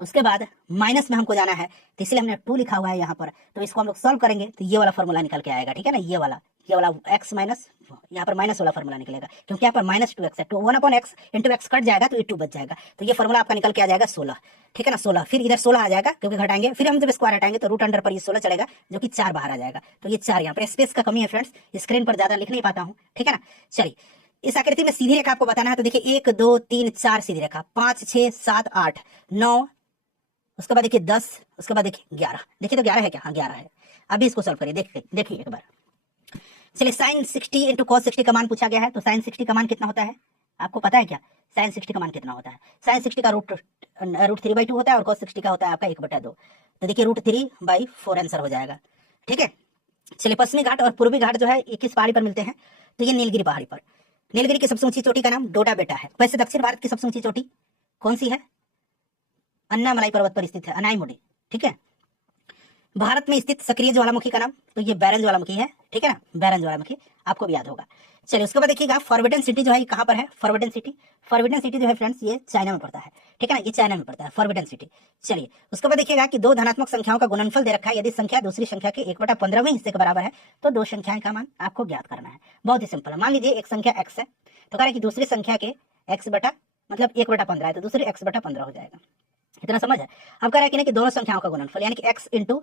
उसके बाद माइनस में हमको जाना है तो इसलिए हमने 2 लिखा हुआ है यहाँ पर। तो इसको हम लोग सॉल्व करेंगे तो ये वाला फॉर्मूला निकल के आएगा, ठीक है ना, ये वाला x माइनस, यहाँ पर माइनस वाला फॉर्मूला निकलेगा क्योंकि यहाँ पर -2x है, तो 1/x इंटू x कट जाएगा तो ये 2 बच जाएगा। तो ये फॉर्मूला आपका निकल के आ जाएगा 16, ठीक है ना, 16। फिर इधर 16 आ जाएगा क्योंकि घटाएंगे, फिर हम जब स्क्वायर हटाएंगे तो रूट अंडर पर ये 16 चलेगा जो कि 4 बाहर आ जाएगा। तो ये 4, यहाँ पर स्पेस का कमी है फ्रेंड्स, स्क्रीन पर ज्यादा लिख नहीं पाता हूँ, ठीक है ना। चलिए इस आकृति में सीधी रेखा आपको बताना है, तो देखिए 1 2 3 4 सीधी रेखा, 5 6 7 8 9, उसके बाद देखिए 10, उसके बाद देखिए 11। देखिए तो 11 है क्या, हाँ 11 है। अभी इसको सॉल्व करिए, देखिए एक बार। चलिए साइन 60 इंटू कॉस 60 का मान पूछा गया है, तो साइन 60 का मान कितना होता है, आपको पता है क्या, साइन 60 का मान कितना होता है। साइन 60 का रूट 3/2 होता है और कॉस 60 का होता है आपका 1/2। तो देखिए √3/4 आंसर हो जाएगा, ठीक है। चलिए पश्चिमी घाट और पूर्वी घाट जो है ये किस पहाड़ी पर मिलते हैं, तो ये नीलगिरी पहाड़ी पर। नीलगिरी की सबसे ऊंची चोटी का नाम डोडा बेटा है। वैसे दक्षिण भारत की सबसे ऊंची चोटी कौन सी है, अन्नामलाई पर्वत पर स्थित है, अनाईमुडी, ठीक है। भारत में स्थित सक्रिय ज्वालामुखी का नाम, तो ये बैरन ज्वालामुखी है, ठीक है ना, बैरन ज्वालामुखी आपको भी याद होगा। चलिए उसके बाद देखिएगा फॉरबिडन सिटी जो है ये कहाँ पर है, फॉरबिडन सिटी, फॉरबिडन सिटी जो है फ्रेंड्स ये चाइना में पड़ता है, ठीक है ना, ये चाइना में पड़ता है फॉरबिडन सिटी। चलिए उसके बाद देखिएगा कि दो धनात्मक संख्याओं का गुणनफल दे रखा है, यदि संख्या दूसरी संख्या के 1/15वें हिस्से के बराबर है तो दो संख्याएं का मान आपको ज्ञात करना है। बहुत ही सिंपल है। मान लीजिए एक संख्या x है, तो कह रहा है कि दूसरी संख्या के x बटा मतलब 1/15 है तो दूसरी x/15 हो जाएगा। इतना समझ है। अब कह रहा है कि दोनों संख्याओं का गुणनफल यानी कि x इंटू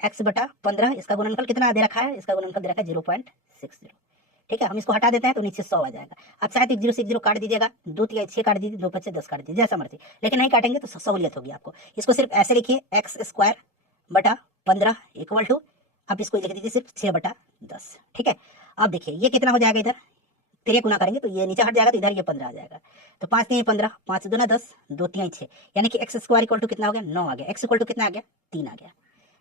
x/15, इसका गुणनफल कितना दे रखा है, इसका गुणनफल दे रखा है 0.60, ठीक है। हम इसको हटा देते हैं तो नीचे 100 आ जाएगा। आप चाहे तो 1 0 से 1 0 काट दीजिएगा, 2 3 6 काट दीजिए, 2 5 10 काट दीजिए, जैसा मर्जी, लेकिन नहीं काटेंगे तो सहूलियत होगी आपको। इसको सिर्फ ऐसे लिखिए x²/15 इक्वल टू, आप इसको लिख दीजिए सिर्फ 6/10, ठीक है। अब देखिए ये कितना हो जाएगा, इधर 3 गुना करेंगे तो ये नीचे हट जाएगा, तो इधर ये 15 आ जाएगा। तो 5 3 15, 5 दूना 10, 2 3 6, यानी कि x² इक्वल टू कितना हो गया, 9 आ गया। x इक्वल टू कितना आ गया, 3 आ गया।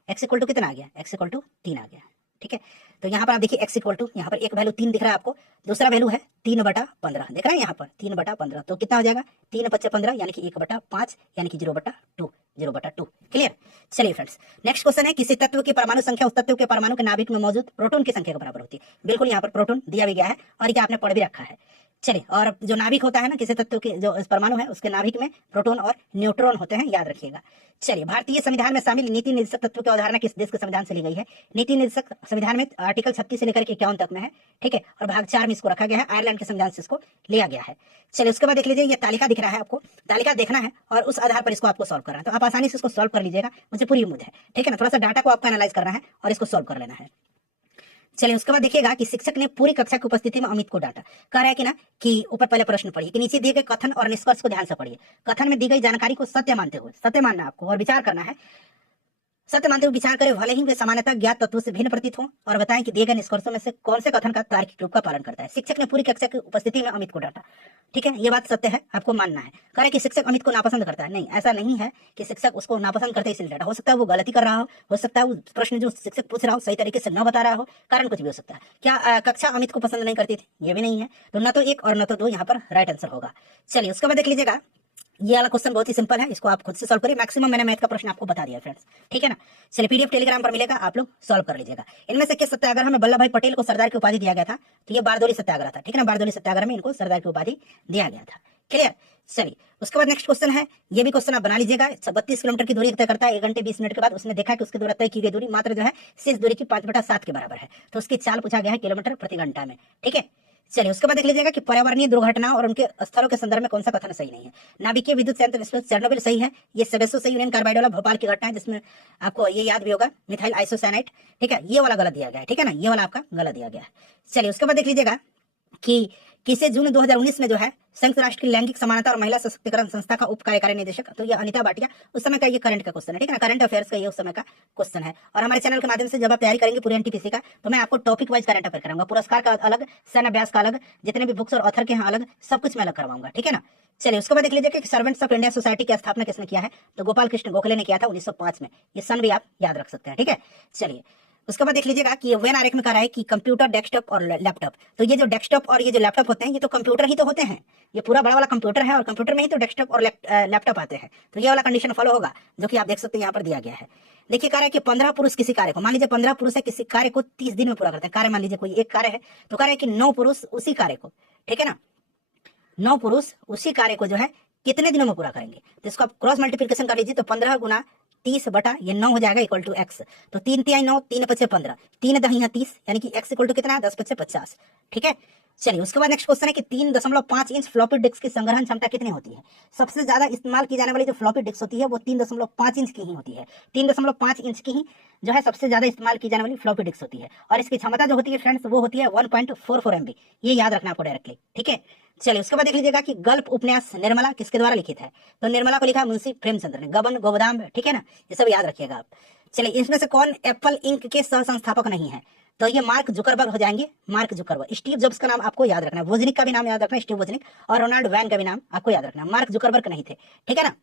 x इक्वल टू कितना आ गया, x इक्वल टू 3 आ गया, ठीक है। तो यहाँ पर आप देखिए x इक्वल टू, यहाँ पर एक वैल्यू 3 दिख रहा है आपको, दूसरा वैल्यू है 3/15 दिख रहा है यहाँ पर 3/15, तो कितना हो जाएगा 3 5 15 यानी कि 1/5 यानी कि 0/2। क्लियर। चलिए फ्रेंड्स नेक्स्ट क्वेश्चन है, किसी तत्व की परमाणु संख्या उस तत्व के परमाणु के नाभिक में मौजूद प्रोटॉन की संख्या के बराबर होती है। बिल्कुल यहाँ पर प्रोटॉन दिया भी गया है और ये आपने पढ़ भी रखा है। चलिए, और जो नाभिक होता है ना किसी तत्व के जो परमाणु है उसके नाभिक में प्रोटॉन और न्यूट्रॉन होते हैं, याद रखिएगा। चलिए, भारतीय संविधान में शामिल नीति निर्देशक तत्व की अवधारणा किस देश के संविधान से ली गई है। नीति निर्देशक संविधान में आर्टिकल 36 से लेकर 51 तक में है, ठीक है, और भाग 4 में इसको रखा गया है, आयरलैंड के संविधान से इसको लिया गया है। चलिए उसके बाद देख लीजिए, ये तालिका दिख रहा है आपको, तालिका देखना है और उस आधार पर इसको आपको सॉल्व करना है, तो आप आसानी से इसको सॉल्व कर लीजिएगा, मुझे पूरी उम्मीद है, ठीक है ना। थोड़ा सा डाटा को आपको एनालाइज करना है और इसको सॉल्व कर लेना है। चलिए उसके बाद देखिएगा कि शिक्षक ने पूरी कक्षा की उपस्थिति में अमित को डांटा। कह रहा है कि ना कि ऊपर पहले प्रश्न पढ़िए कि नीचे दिए गए कथन और निष्कर्ष को ध्यान से पढ़िए। कथन में दी गई जानकारी को सत्य मानते हुए, सत्य मानना आपको और विचार करना है, सत्य मानते हुए विचार करें, भले ही वे सामान्यतः ज्ञात तत्वों से भिन्न प्रतीत हो, और बताएं कि दिए गए निष्कर्षों में से कौन से कथन का तार्किक रूप का पालन करता है। शिक्षक ने पूरी कक्षा की उपस्थिति में अमित को डांटा, ठीक है, ये बात सत्य है, आपको मानना है। कह रहे कि शिक्षक अमित को नापसंद करता है, नहीं, ऐसा नहीं है कि शिक्षक उसको नापसंद करते इसलिए डांटा। हो सकता है वो गलती कर रहा हो सकता है वो प्रश्न जो शिक्षक पूछ रहा हो सही तरीके से न बता रहा हो, कारण कुछ भी हो सकता है। क्या कक्षा अमित को पसंद नहीं करती थी, ये भी नहीं है, तो न तो 1 और न तो 2 यहाँ पर राइट आंसर होगा। चलिए उसके बाद देख लीजिएगा, ये वाला क्वेश्चन बहुत ही सिंपल है, इसको आप खुद से सॉल्व करिए। मैक्सिमम मैंने मैथ का प्रश्न आपको बता दिया फ्रेंड्स, ठीक है ना। चलिए पीडीएफ टेलीग्राम पर मिलेगा, आप लोग सॉल्व कर लीजिएगा। इनमें से किस सत्याग्रह में वल्लभ भाई पटेल को सरदार की उपाधि दिया गया था, तो ये बारदोली सत्याग्रह था, ठीक है ना। बारदोली सत्याग्रह में इनको सरदार की उपाधि दिया गया था, क्लियर। चलिए उसके बाद नेक्स्ट क्वेश्चन है, ये भी क्वेश्चन आप बना लीजिएगा। 32 किलोमीटर की दूरी तय करता है 1 घंटे 20 मिनट के बाद उसने देखा कि उसके द्वारा तय की गई दूरी मात्र जो है शेष दूरी की 5/7 के बराबर है, तो उसकी चाल पूछा गया है किलोमीटर प्रति घंटा में, ठीक है। चलिए उसके बाद देख लीजिएगा कि पर्यावरणीय दुर्घटनाओं और उनके स्थलों के संदर्भ में कौन सा कथन सही नहीं है। नाभिकीय विद्युत संयंत्र चेरनोबिल सही है, ये सबेसो से यूरेनियम कार्बाइड वाला भोपाल की घटना है जिसमें आपको ये याद भी होगा मिथाइल आइसोसाइनाइड, ठीक है, ये वाला गलत दिया गया है, ठीक है ना, ये वाला आपका गलत दिया गया है। चलिए उसके बाद देख लीजिएगा कि किसे जून 2019 में जो है संयुक्त राष्ट्र की लैंगिक समानता और महिला सशक्तिकरण संस्था का उप कार्यकारी निदेशक, तो ये अनिता भाटिया, उस समय का ये करंट का क्वेश्चन है, ठीक है ना, करंट अफेयर्स का ये उस समय का क्वेश्चन है। और हमारे चैनल के माध्यम से जब आप तैयारी करेंगे पूरी एनटीपीसी का, तो मैं आपको टॉपिक वाइज करंट अफेयर कराऊंगा, पुरस्कार का अलग, सैन्य अभ्यास का अलग, जितने भी बुक्स और ऑथर के हैं अलग, सब कुछ मैं अलग करवाऊंगा, ठीक है ना। चलिए उसके बाद देख लीजिए कि सर्वेंट्स ऑफ इंडिया सोसाइटी की स्थापना किसने किया है, तो गोपाल कृष्ण गोखले ने किया था 1905 में, ये सन भी आप याद रख सकते हैं, ठीक है। चलिए उसके बाद देख लीजिएगा कि वेन आरेख में कह रहा है कि कंप्यूटर, डेस्कटॉप और लैपटॉप, तो ये जो डेस्कटॉप और ये जो लैपटॉप होते हैं ये तो कंप्यूटर ही तो होते हैं, ये पूरा बड़ा वाला कंप्यूटर है और कंप्यूटर में ही तो डेस्कटॉप और लैपटॉप आते हैं, तो ये वाला कंडीशन फॉलो होगा जो कि आप देख सकते हैं यहाँ पर दिया गया है। देखिए कह रहा है कि 15 पुरुष किसी कार्य को, मान लीजिए 15 पुरुष है, किसी कार्य को 30 दिन में पूरा करते हैं। कार्य मान लीजिए कोई एक कार्य है, तो कह रहा है कि 9 पुरुष उसी कार्य को, ठीक है ना, 9 पुरुष उसी कार्य को जो है कितने दिनों में पूरा करेंगे। तो इसको आप क्रॉस मल्टीप्लिकेशन कर लीजिए, तो 15 गुना 30 बटा ये 9 हो जाएगा इक्वल टू x, तो 3 3 9, 3 5 15, 3 10 30, यानी कि x इक्वल टू कितना है 10 5 50, ठीक है। चलिए उसके बाद नेक्स्ट क्वेश्चन है कि 3.5 इंच फ्लॉपी डिस्क की संग्रहण क्षमता कितनी होती है। सबसे ज्यादा इस्तेमाल की जाने वाली जो फ्लॉपी डिस्क होती है वो 3.5 इंच की ही होती है, 3.5 इंच की ही जो है सबसे ज्यादा इस्तेमाल की जाने वाली फ्लॉपी डिस्क होती है, और इसकी क्षमता जो होती है फ्रेंड्स वो होती है 1.44 MB, ये याद रखना आपको डायरेक्टली, ठीक है। चलिए उसके बाद देख लीजिएगा कि गल्प उपन्यास निर्मला किसके द्वारा लिखित है, तो निर्मला को लिखा है मुंशी प्रेमचंद्र ने। गबन गोबदाम, ठीक है ना, ये सब याद रखिएगा आप। चलिए इसमें से कौन एप्पल इंक के सह संस्थापक नहीं है, तो ये मार्क जुकरबर्ग हो जाएंगे, मार्क जुकरबर्ग। स्टीव जॉब्स का नाम आपको याद रखना है, वोजनिक का भी नाम याद रखना है, स्टीव वोजनिक, और रोनाल्ड वैन का भी नाम आपको याद रखना है, मार्क जुकरबर्ग नहीं थे, ठीक है ना।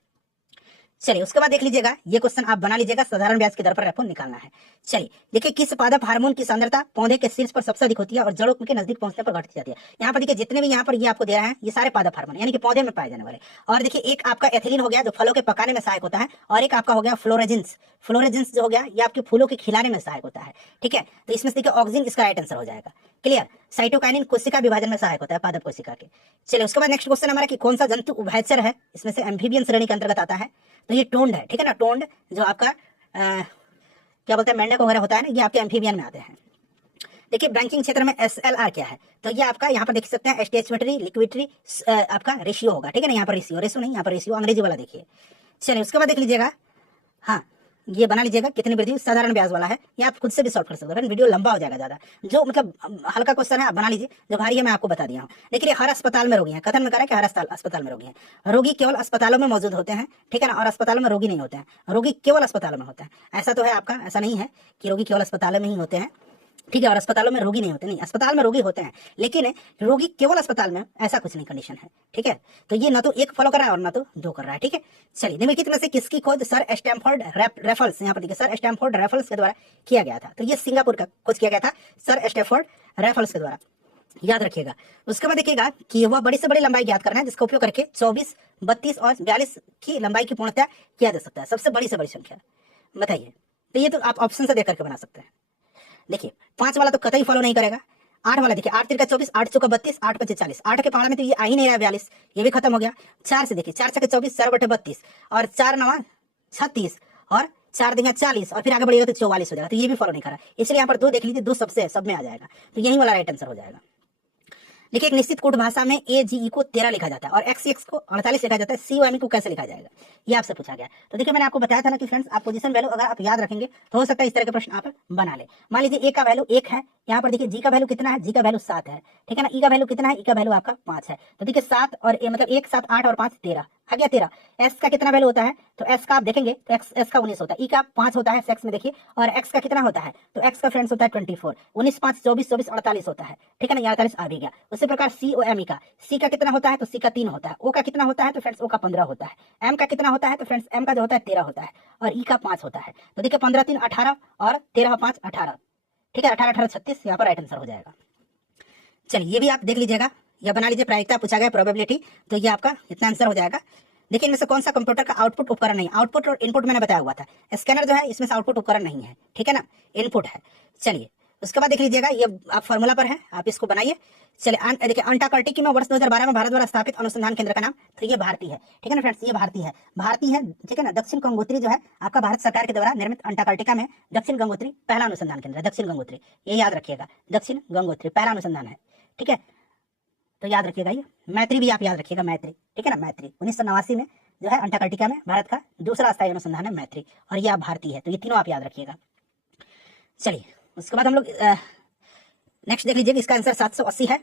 चलिए उसके बाद देख लीजिएगा, ये क्वेश्चन आप बना लीजिएगा, साधारण ब्याज की दर पर रेपो निकालना है। चलिए देखिए, किस पादप हार्मोन की सांद्रता पौधे के शीर्ष पर सबसे अधिक होती है और जड़ों के नजदीक पहुंचने पर घटती जाती है। यहाँ पर देखिए, जितने भी यहाँ पर ये आपको दे रहा है, ये सारे पादप हार्मोन यानी कि पौधे में पाए जाने वाले। और देखिए, एक आपका एथिलीन हो गया जो फलों के पकाने में सहायक होता है, और एक आपका हो गया फ्लोरेजेंस। फ्लोरेजेंस जो हो गया, ये आपके फूलों के खिलाने में सहायक होता है। ठीक है, तो इसमें से देखिए ऑक्सीजन इसका राइट आंसर हो जाएगा। क्लियर। साइटोकाइनिन कोशिका विभाजन में सहायक होता है पादप कोशिका के। चलिए उसके बाद नेक्स्ट क्वेश्चन हमारा कि कौन सा जंतु उभयचर है, इसमें से एम्फीबियन श्रेणी के अंतर्गत आता है। तो ये टोंड है। ठीक है ना, टोंड जो आपका क्या बोलते हैं, मेंढक वगैरह होता है ना, ये आपके एम्फीबियन में आते हैं। देखिए बैंकिंग क्षेत्र में SLR क्या है, तो ये आपका यहाँ पर देख सकते हैं स्टेचमेटरी लिक्विडिटी आपका रेशियो होगा। ठीक है ना, यहाँ पर रेशियो नहीं, यहाँ पर रेशियो अंग्रेजी वाला देखिए। चलिए उसके बाद देख लीजिएगा, हाँ ये बना लीजिएगा, कितनी वृद्धि साधारण ब्याज वाला है, ये आप खुद से भी सॉल्व कर सकते हो, वीडियो लंबा हो जाएगा ज्यादा। जो मतलब हल्का क्वेश्चन है आप बना लीजिए, जो भारी है मैं आपको बता दिया हूँ। देखिए हर अस्पताल में रोगी हैं, कथन में करा कि हर अस्पताल में रोगी हैं। रोगी केवल अस्पतालों में मौजूद होते हैं। ठीक है ना, और अस्पतालों में रोगी नहीं होते हैं, रोगी केवल अस्पतालों में होते हैं। ऐसा तो है आपका, ऐसा नहीं है कि रोगी केवल अस्पतालों में ही होते हैं। ठीक है, और अस्पतालों में रोगी नहीं होते, नहीं अस्पताल में रोगी होते हैं, लेकिन रोगी केवल अस्पताल में, ऐसा कुछ नहीं कंडीशन है। ठीक है, तो ये ना तो एक फॉलो कर रहा है और ना तो दो कर रहा है। ठीक है, चलिए निम्नलिखित में से किसकी खोज सर स्टैमफोर्ड रैफल्स, यहाँ पर देखिए सर स्टैमफोर्ड रैफल्स के द्वारा किया गया था। तो ये सिंगापुर का खोज किया गया था सर स्टैमफोर्ड रैफल्स के द्वारा, याद रखिएगा। उसके बाद देखिएगा कि वह बड़ी से बड़ी लंबाई ज्ञात करना है जिसका उपयोग करके 24, 32 और 42 की लंबाई की पूर्णता किया जा सकता है। सबसे बड़ी से बड़ी संख्या बताइए, तो ये तो आप ऑप्शन से देख करके बना सकते हैं। देखिए 5 वाला तो कतई फॉलो नहीं करेगा। 8 वाला देखिए 8 3 24, 8 चौका 32, 8 5 40, 8 के पहाड़ में तो ये आ ही नहीं रहा 42, ये भी खत्म हो गया। 4 से देखिए 4 6 24, 4 बटे 32 और 4 9 36 और 4 देंगे 40 और फिर आगे बढ़िएगा तो 44 हो जाएगा। तो ये भी फॉलो नहीं करा, इसलिए यहाँ पर 2 देख लीजिए, 2 सबसे सब में आ जाएगा, तो यही वाला राइट आंसर हो जाएगा। देखिए एक निश्चित कोड भाषा में AGE को 13 लिखा जाता है और XCX को 48 लिखा जाता है, COME को कैसे लिखा जाएगा, ये आपसे पूछा गया। तो देखिए मैंने आपको बताया था ना कि फ्रेंड्स, आप पोजीशन वैल्यू अगर आप याद रखेंगे तो हो सकता है इस तरह के प्रश्न आप बना ले। मान लीजिए A का वैल्यू 1 है, यहाँ पर देखिए G का वैल्यू कितना है, G का वैल्यू 7 है। ठीक है ना, E का वैल्यू कितना है, E का वैल्यू आपका 5 है। तो देखिए 7 और मतलब 1 7 8 और 5 13 आ गया 13। S का कितना वैल्यू होता है, तो S का आप देखेंगे तो S का 19 होता है, E का 5 होता है सेक्स में देखिए, और X का कितना होता है, तो X का फ्रेंड्स होता है 24, 19 5 24 24 48 होता है। ठीक है ना, 48 आ भी गया। उसी प्रकार COME का, C का कितना होता है, तो C का 3 होता है। O का कितना होता है, तो फ्रेंड्स O का 15 होता है। M का कितना होता है, तो फ्रेंड्स M का जो होता है 13 होता है, और E का 5 होता है। तो देखिए 15 3 18 और 13 5 18। ठीक है, 18 18 36 यहाँ पर राइट आंसर हो जाएगा। चलिए ये भी आप देख लीजिएगा, या बना लीजिए, प्रायिकता पूछा गया प्रोबेबिलिटी, तो ये आपका इतना आंसर हो जाएगा। देखिए इनमें से कौन सा कंप्यूटर का आउटपुट उपकरण नहीं, आउटपुट और इनपुट मैंने बताया हुआ था। स्कैनर जो है इसमें से आउटपुट उपकरण नहीं है। ठीक है ना, इनपुट है। चलिए उसके बाद देख लीजिएगा, ये आप फॉर्मूला पर है, आप इसको बनाइए। चलिए देखिए अंटार्कटिका में वर्ष 2012 में भारत द्वारा स्थापित अनुसंधान केंद्र का नाम, तो ये भारती है। ठीक है ना फ्रेंड्स, ये भारती है, भारती है। ठीक है ना, दक्षिण गंगोत्री जो है आपका भारत सरकार के द्वारा निर्मित अंटार्कटिका में दक्षिण गंगोत्री पहला अनुसंधान केंद्र है। दक्षिण गंगोत्री, ये याद रखिएगा, दक्षिण गंगोत्री पहला अनुसंधान है। ठीक है, तो याद रखिएगा। ये मैत्री भी आप याद रखिएगा, मैत्री। ठीक है ना, मैत्री 1989 में जो है अंटार्कटिका में भारत का दूसरा स्थायी अनुसंधान है मैत्री, और ये आप भारतीय है, तो ये तीनों आप याद रखिएगा। चलिए उसके बाद हम लोग नेक्स्ट देख लीजिए, इसका आंसर 780 है।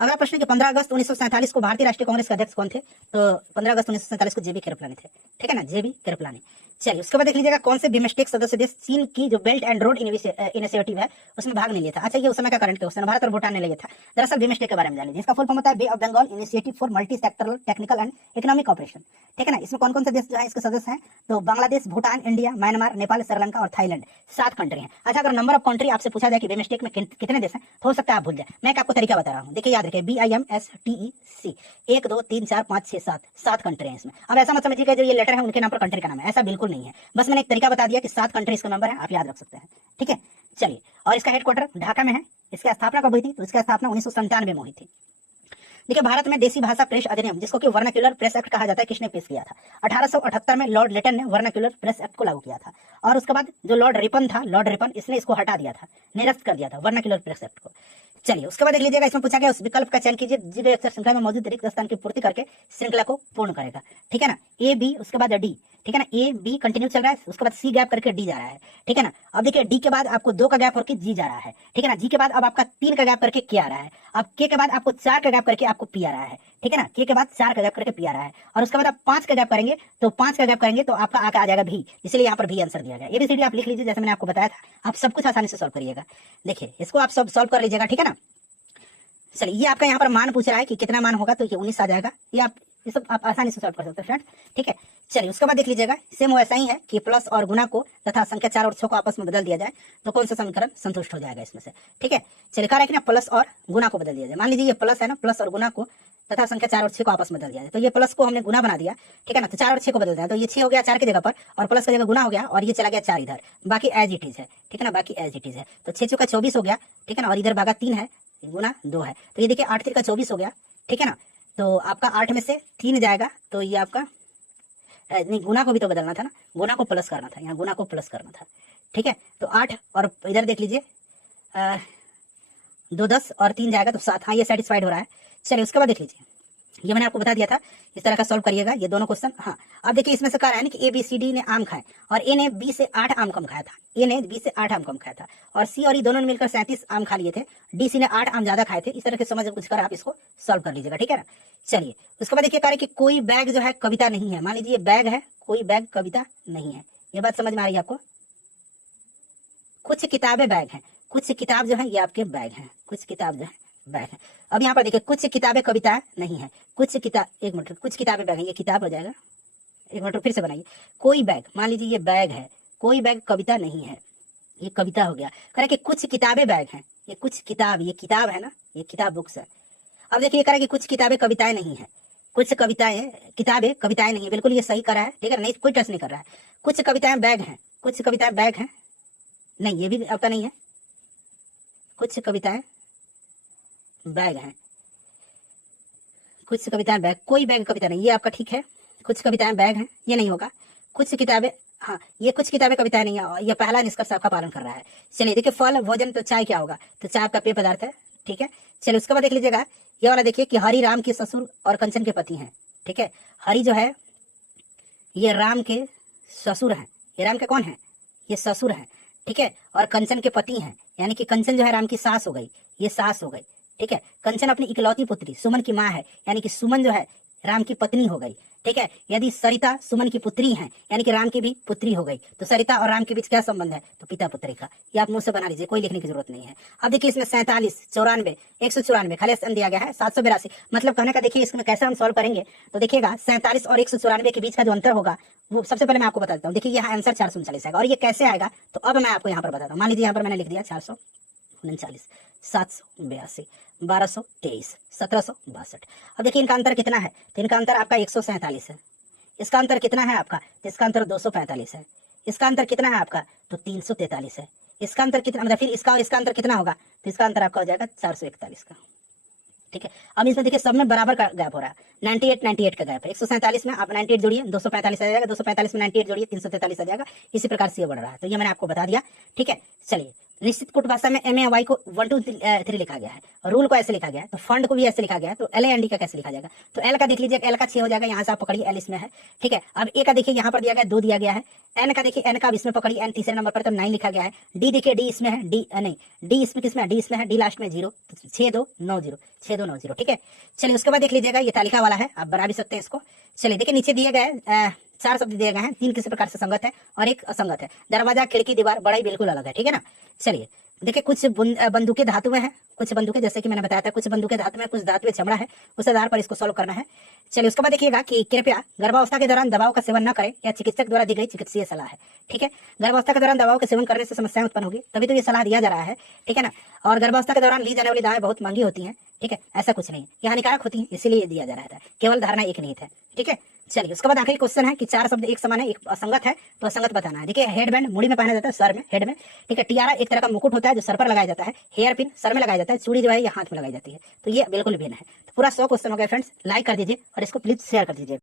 अगला प्रश्न कि 15 अगस्त 1947 को भारतीय राष्ट्रीय कांग्रेस के अध्यक्ष कौन थे, तो 15 अगस्त 1947 को JB कृपलानी थे। ठीक है ना, JB कृपलानी। चलिए उसके बाद देख लीजिएगा, कौन से बिमस्टेक सदस्य देश चीन की जो बेल्ट एंड रोड इनिशिएटिव है उसमें भाग नहीं लिया था। अच्छा ये उस समय का करंट क्वेश्चन, भारत और भूटान ने लिया था। दरअसल बिमस्टेक के बारे में जान लीजिए, इसका फुल फॉर्म होता है bay of Bengal initiative for multi sectoral technical and economic operation. ठीक है ना, इसमें कौन कौन से देश जो है इसके सदस्य हैं, तो बांग्लादेश, भूटान, इंडिया, म्यांमार, नेपाल, श्रीलंका और थाईलैंड, 7 कंट्री हैं। अच्छा अगर नंबर ऑफ कंट्री आपसे पूछा जाए कि बिमस्टेक में कितने देश हैं, तो हो सकता है आप भूल जाए। मैं आपको तरीका बता रहा हूँ, देखिए याद रखिए, BIMSTEC 1 2 3 4 5 6 7 कंट्री हैं इसमें। अब ऐसा मत समझिए कि जो ये लेटर है उनके नाम पर कंट्री का नाम है, ऐसा बिल्कुल नहीं है। बस मैंने एक तरीका बता दिया कि 7 कंट्री इसका नंबर है, आप याद रख सकते हैं। ठीक है, चलिए और इसका हेडक्वार्टर ढाका में है। इसकी स्थापना कब हुई थी, तो इसकी स्थापना 1997 में हुई थी। देखिए भारत में देसी भाषा प्रेस अधिनियम, जिसको कि वर्नाक्युलर प्रेस एक्ट कहा जाता है, किसने पेश किया था, 1878 में लॉर्ड लिटन ने वर्नाक्युलर प्रेस एक्ट को लागू किया था। और उसके बाद जो लॉर्ड रिपन था, लॉर्ड रिपन, इसने इसको हटा दिया था, निरस्त कर दिया था वर्नाक्युलर प्रेस एक्ट को। चलिए उसके बाद देख लीजिएगा, इसमें पूछा गया उस विकल्प का चयन कीजिए जो अक्षर श्रृंखला में मौजूद रिक्त स्थान की पूर्ति करके श्रृंखला को पूर्ण करेगा। ठीक है ना, A B उसके बाद D। ठीक है ना, A B कंटिन्यू चल रहा है, उसके बाद C गैप करके D जा रहा है। ठीक है ना, अब देखिए D के बाद आपको 2 का गैप करके G जा रहा है। ठीक है ना, G के बाद अब आपका 3 का गैप करके K आ रहा है। अब K के बाद आपको 4 का गैप करके आपको P आ रहा है। ठीक है ना, K के बाद 4 का गैप करके P आ रहा है, और उसके बाद आप 5 का गैप करेंगे, तो 5 का गैप करेंगे तो आपका आ जाएगा भी, इसलिए यहाँ पर भी आंसर दिया गया। ABCD आप लिख लीजिए, जैसे मैंने आपको बताया था, आप सब कुछ आसानी से सॉल्व करिएगा। देखिए इसको आप सब सॉल्व कर लीजिएगा। ठीक है ना, चलिए ये आपका यहाँ पर मान पूछ रहा है कि कितना मान होगा, तो ये 19 आ जाएगा। ये आप ये सब आप आसानी से सॉल्व कर सकते हैं फ्रेंड, ठीक है। चलिए उसके बाद देख लीजिएगा, सेम वैसा ही है कि प्लस और गुना को तथा संख्या 4 और 6 को आपस में बदल दिया जाए तो कौन सा समीकरण संतुष्ट हो जाएगा इसमें से, ठीक है। चलिए कह रहा है कि ना प्लस और गुना को बदल दिया जाए। मान लीजिए ये प्लस है ना, प्लस और गुना को तथा संख्या 4 और 6 को आपस में बदल दिया जाए। तो ये प्लस को हमने गुना बना दिया, ठीक है ना, तो 4 और 6 को बदल दिया, तो ये 6 हो गया 4 की जगह पर और प्लस की जगह गुना हो गया और ये चला गया 4 इधर, बाकी एज इट इज है, ठीक है ना, बाकी एज इट इज है। तो 6 चौका 24 हो गया, ठीक है ना, और इधर भागा 3 है, गुना 2 है, तो ये देखिए 8 3 का 24 हो गया, ठीक है ना। तो आपका 8 में से 3 जाएगा तो ये आपका नहीं, गुना को भी तो बदलना था ना, गुना को प्लस करना था, यहाँ गुना को प्लस करना था, ठीक है। तो 8 और इधर देख लीजिए 2 10 और 3 जाएगा तो 7, हाँ ये सेटिस्फाइड हो रहा है। चलिए उसके बाद देख लीजिए, ये मैंने आपको बता दिया था, इस तरह का सॉल्व करिएगा ये दोनों क्वेश्चन। हाँ अब देखिए इसमें से कह रहा है ना कि ए बी सी डी ने आम खाए और ए ने बी से 8 आम कम खाया था, ए ने बी से 8 आम कम खाया था और सी और ई दोनों ने मिलकर 37 आम खा लिए थे, डी सी ने 8 आम ज्यादा खाए थे। इस तरह के समझ कुछ कर आप इसको सॉल्व कर लीजिएगा, ठीक है ना। चलिए उसके बाद देखिए कह रहे कि कोई बैग जो है कविता नहीं है। मान लीजिए बैग है, कोई बैग कविता नहीं है, ये बात समझ में आ रही है आपको। कुछ किताबें बैग हैं, कुछ किताब जो है ये आपके बैग हैं, कुछ किताब जो है बैग है। अब यहाँ पर देखिए कुछ किताबें कविता नहीं है, कुछ किताब, एक मिनट, कुछ किताबें बैग है, ये किताब हो जाएगा, एक मिनट फिर से बनाइए। कोई बैग, मान लीजिए ये बैग है, कोई बैग कविता नहीं है, ये कविता हो गया। कह रहे कि कुछ किताबें बैग हैं, ये कुछ किताब, ये किताब है ना, ये किताब बुक्स है। अब देखिए कह रहे कि कुछ किताबें कविताएं नहीं है, कुछ कविताएं किताबें कविताएं नहीं है, बिल्कुल ये सही करा है, ठीक है, नहीं कोई टच नहीं कर रहा है। कुछ कविताएं बैग हैं, कुछ कविताएं बैग हैं, नहीं ये भी आपका नहीं है, कुछ कविताएं बैग हैं, कुछ कविताएं बैग, कोई बैग कविता नहीं, ये आपका ठीक है। कुछ कविताएं बैग हैं, ये नहीं होगा। कुछ किताबें, हाँ ये कुछ किताबें कविताएं नहीं है, ये पहला निष्कर्ष आपका पालन कर रहा है। चलिए देखिए फल भोजन तो चाय क्या होगा, तो चाय आपका पेय पदार्थ है, ठीक है। चलिए उसके बाद देख लीजिएगा ये वाला, देखिए कि हरि राम के ससुर और कंचन के पति हैं, ठीक है। हरि जो है ये राम के ससुर हैं, ये राम के कौन है, ये ससुर हैं, ठीक है, और कंचन के पति हैं, यानी कि कंचन जो है राम की सास हो गई, ये सास हो गई, ठीक है। कंचन अपनी इकलौती पुत्री सुमन की माँ है, यानी कि सुमन जो है राम की पत्नी हो गई, ठीक है। यदि सरिता सुमन की पुत्री है यानी कि राम की भी पुत्री हो गई, तो सरिता और राम के बीच क्या संबंध है, तो पिता पुत्री का। ये आप मुंह से बना लीजिए, कोई लिखने की जरूरत नहीं है। अब देखिए इसमें 47 94 194 खाली स्थान दिया गया है 782, मतलब कहने का देखिए इसमें कैसे हम सॉल्व करेंगे, तो देखिएगा 47 और 194 के बीच का जो अंतर होगा वो सबसे पहले मैं आपको बता देता हूँ। देखिए यहाँ आंसर 439 आएगा और ये कैसे आएगा, तो अब मैं आपको यहाँ पर बताता हूँ। मान लीजिए यहाँ पर मैंने लिख दिया 439 782 1223 1762। अब देखिए इनका अंतर कितना है, तो इनका अंतर आपका 147 है। इसका अंतर कितना है आपका, तो इसका अंतर 245 है। इसका अंतर कितना है आपका, तो 343 है। इसका अंतर कितना, मतलब फिर इसका और इसका अंतर कितना होगा, तो इसका अंतर आपका हो जाएगा 441 का, ठीक है। अब इसमें देखिए सब में बराबर का गैप हो रहा है, 98 98 का गैप है। 147 में आप 98 जोड़िए 245 आ जाएगा, 245 में 98 जोड़िए 343 आ जाएगा। इसी प्रकार से ये बढ़ रहा है, तो ये मैंने आपको बता दिया, ठीक है। चलिए निश्चित कूट भाषा में MAY को 1 2 3 लिखा गया है, रूल को ऐसे लिखा गया है, तो फंड को भी ऐसे लिखा गया है, तो LAND का कैसे लिखा जाएगा, तो L का देख लीजिए, L का 6 हो जाएगा, यहाँ से आप पकड़िए L इसमें है, ठीक है। अब A का देखिए यहाँ पर दिया गया 2 दिया गया है। N का देखिए N का इसमें पकड़िए, N तीसरे नंबर पर तो 9 लिखा गया है। D देखिए D इसमें है, D नहीं D इसमें किसमें है, D इसमें है, D लास्ट में 0, 6290 6290, ठीक है। चलिए उसके बाद देख लीजिएगा ये तालिका वाला है, आप बना भी सकते हैं इसको। चलिए देखिए नीचे दिए गए 4 शब्द दिए गए हैं, 3 किसी प्रकार से संगत है और 1 असंगत है। दरवाजा खिड़की दीवार बड़ा ही बिल्कुल अलग है, ठीक है ना। चलिए देखिए कुछ बंदूकें धातु में है, कुछ बंदूकें जैसे कि मैंने बताया था, कुछ बंदूकें धातु में, कुछ धातु में चमड़ा है, उस आधार पर इसको सॉल्व करना है। चलिए उसके बाद देखिएगा कि कृपया गर्भावस्था के दौरान दवाओं का सेवन न करें, यह चिकित्सक द्वारा दी गई चिकित्सीय सलाह है, ठीक है। गर्भावस्था के दौरान दवाओं के सेवन करने से समस्याएं उत्पन्न होगी, तभी तो ये सलाह दिया जा रहा है, ठीक है ना। और गर्भावस्था के दौरान ली जाने वाली दवाएं बहुत महंगी होती हैं, ठीक है, ऐसा कुछ नहीं, ये हानिकारक होती है, इसीलिए दिया जा रहा था, केवल धारणा एक नहीं था, ठीक है। चलिए उसके बाद आखिरी क्वेश्चन है कि 4 शब्द एक समान है, एक असंगत है, तो असंगत बताना है। देखिए हेडबैंड मुड़ी में पहना जाता है, सर में, हेड में, ठीक है। टियारा एक तरह का मुकुट होता है जो सर पर लगाया जाता है, हेयर पिन सर में लगाया जाता है, चूड़ी जो है ये हाथ में लगाई जाती है, तो ये बिल्कुल भिन्न है। तो पूरा 100 क्वेश्चन हो गया फ्रेंड्स, लाइक कर दीजिए और इसको प्लीज शेयर कर दीजिए।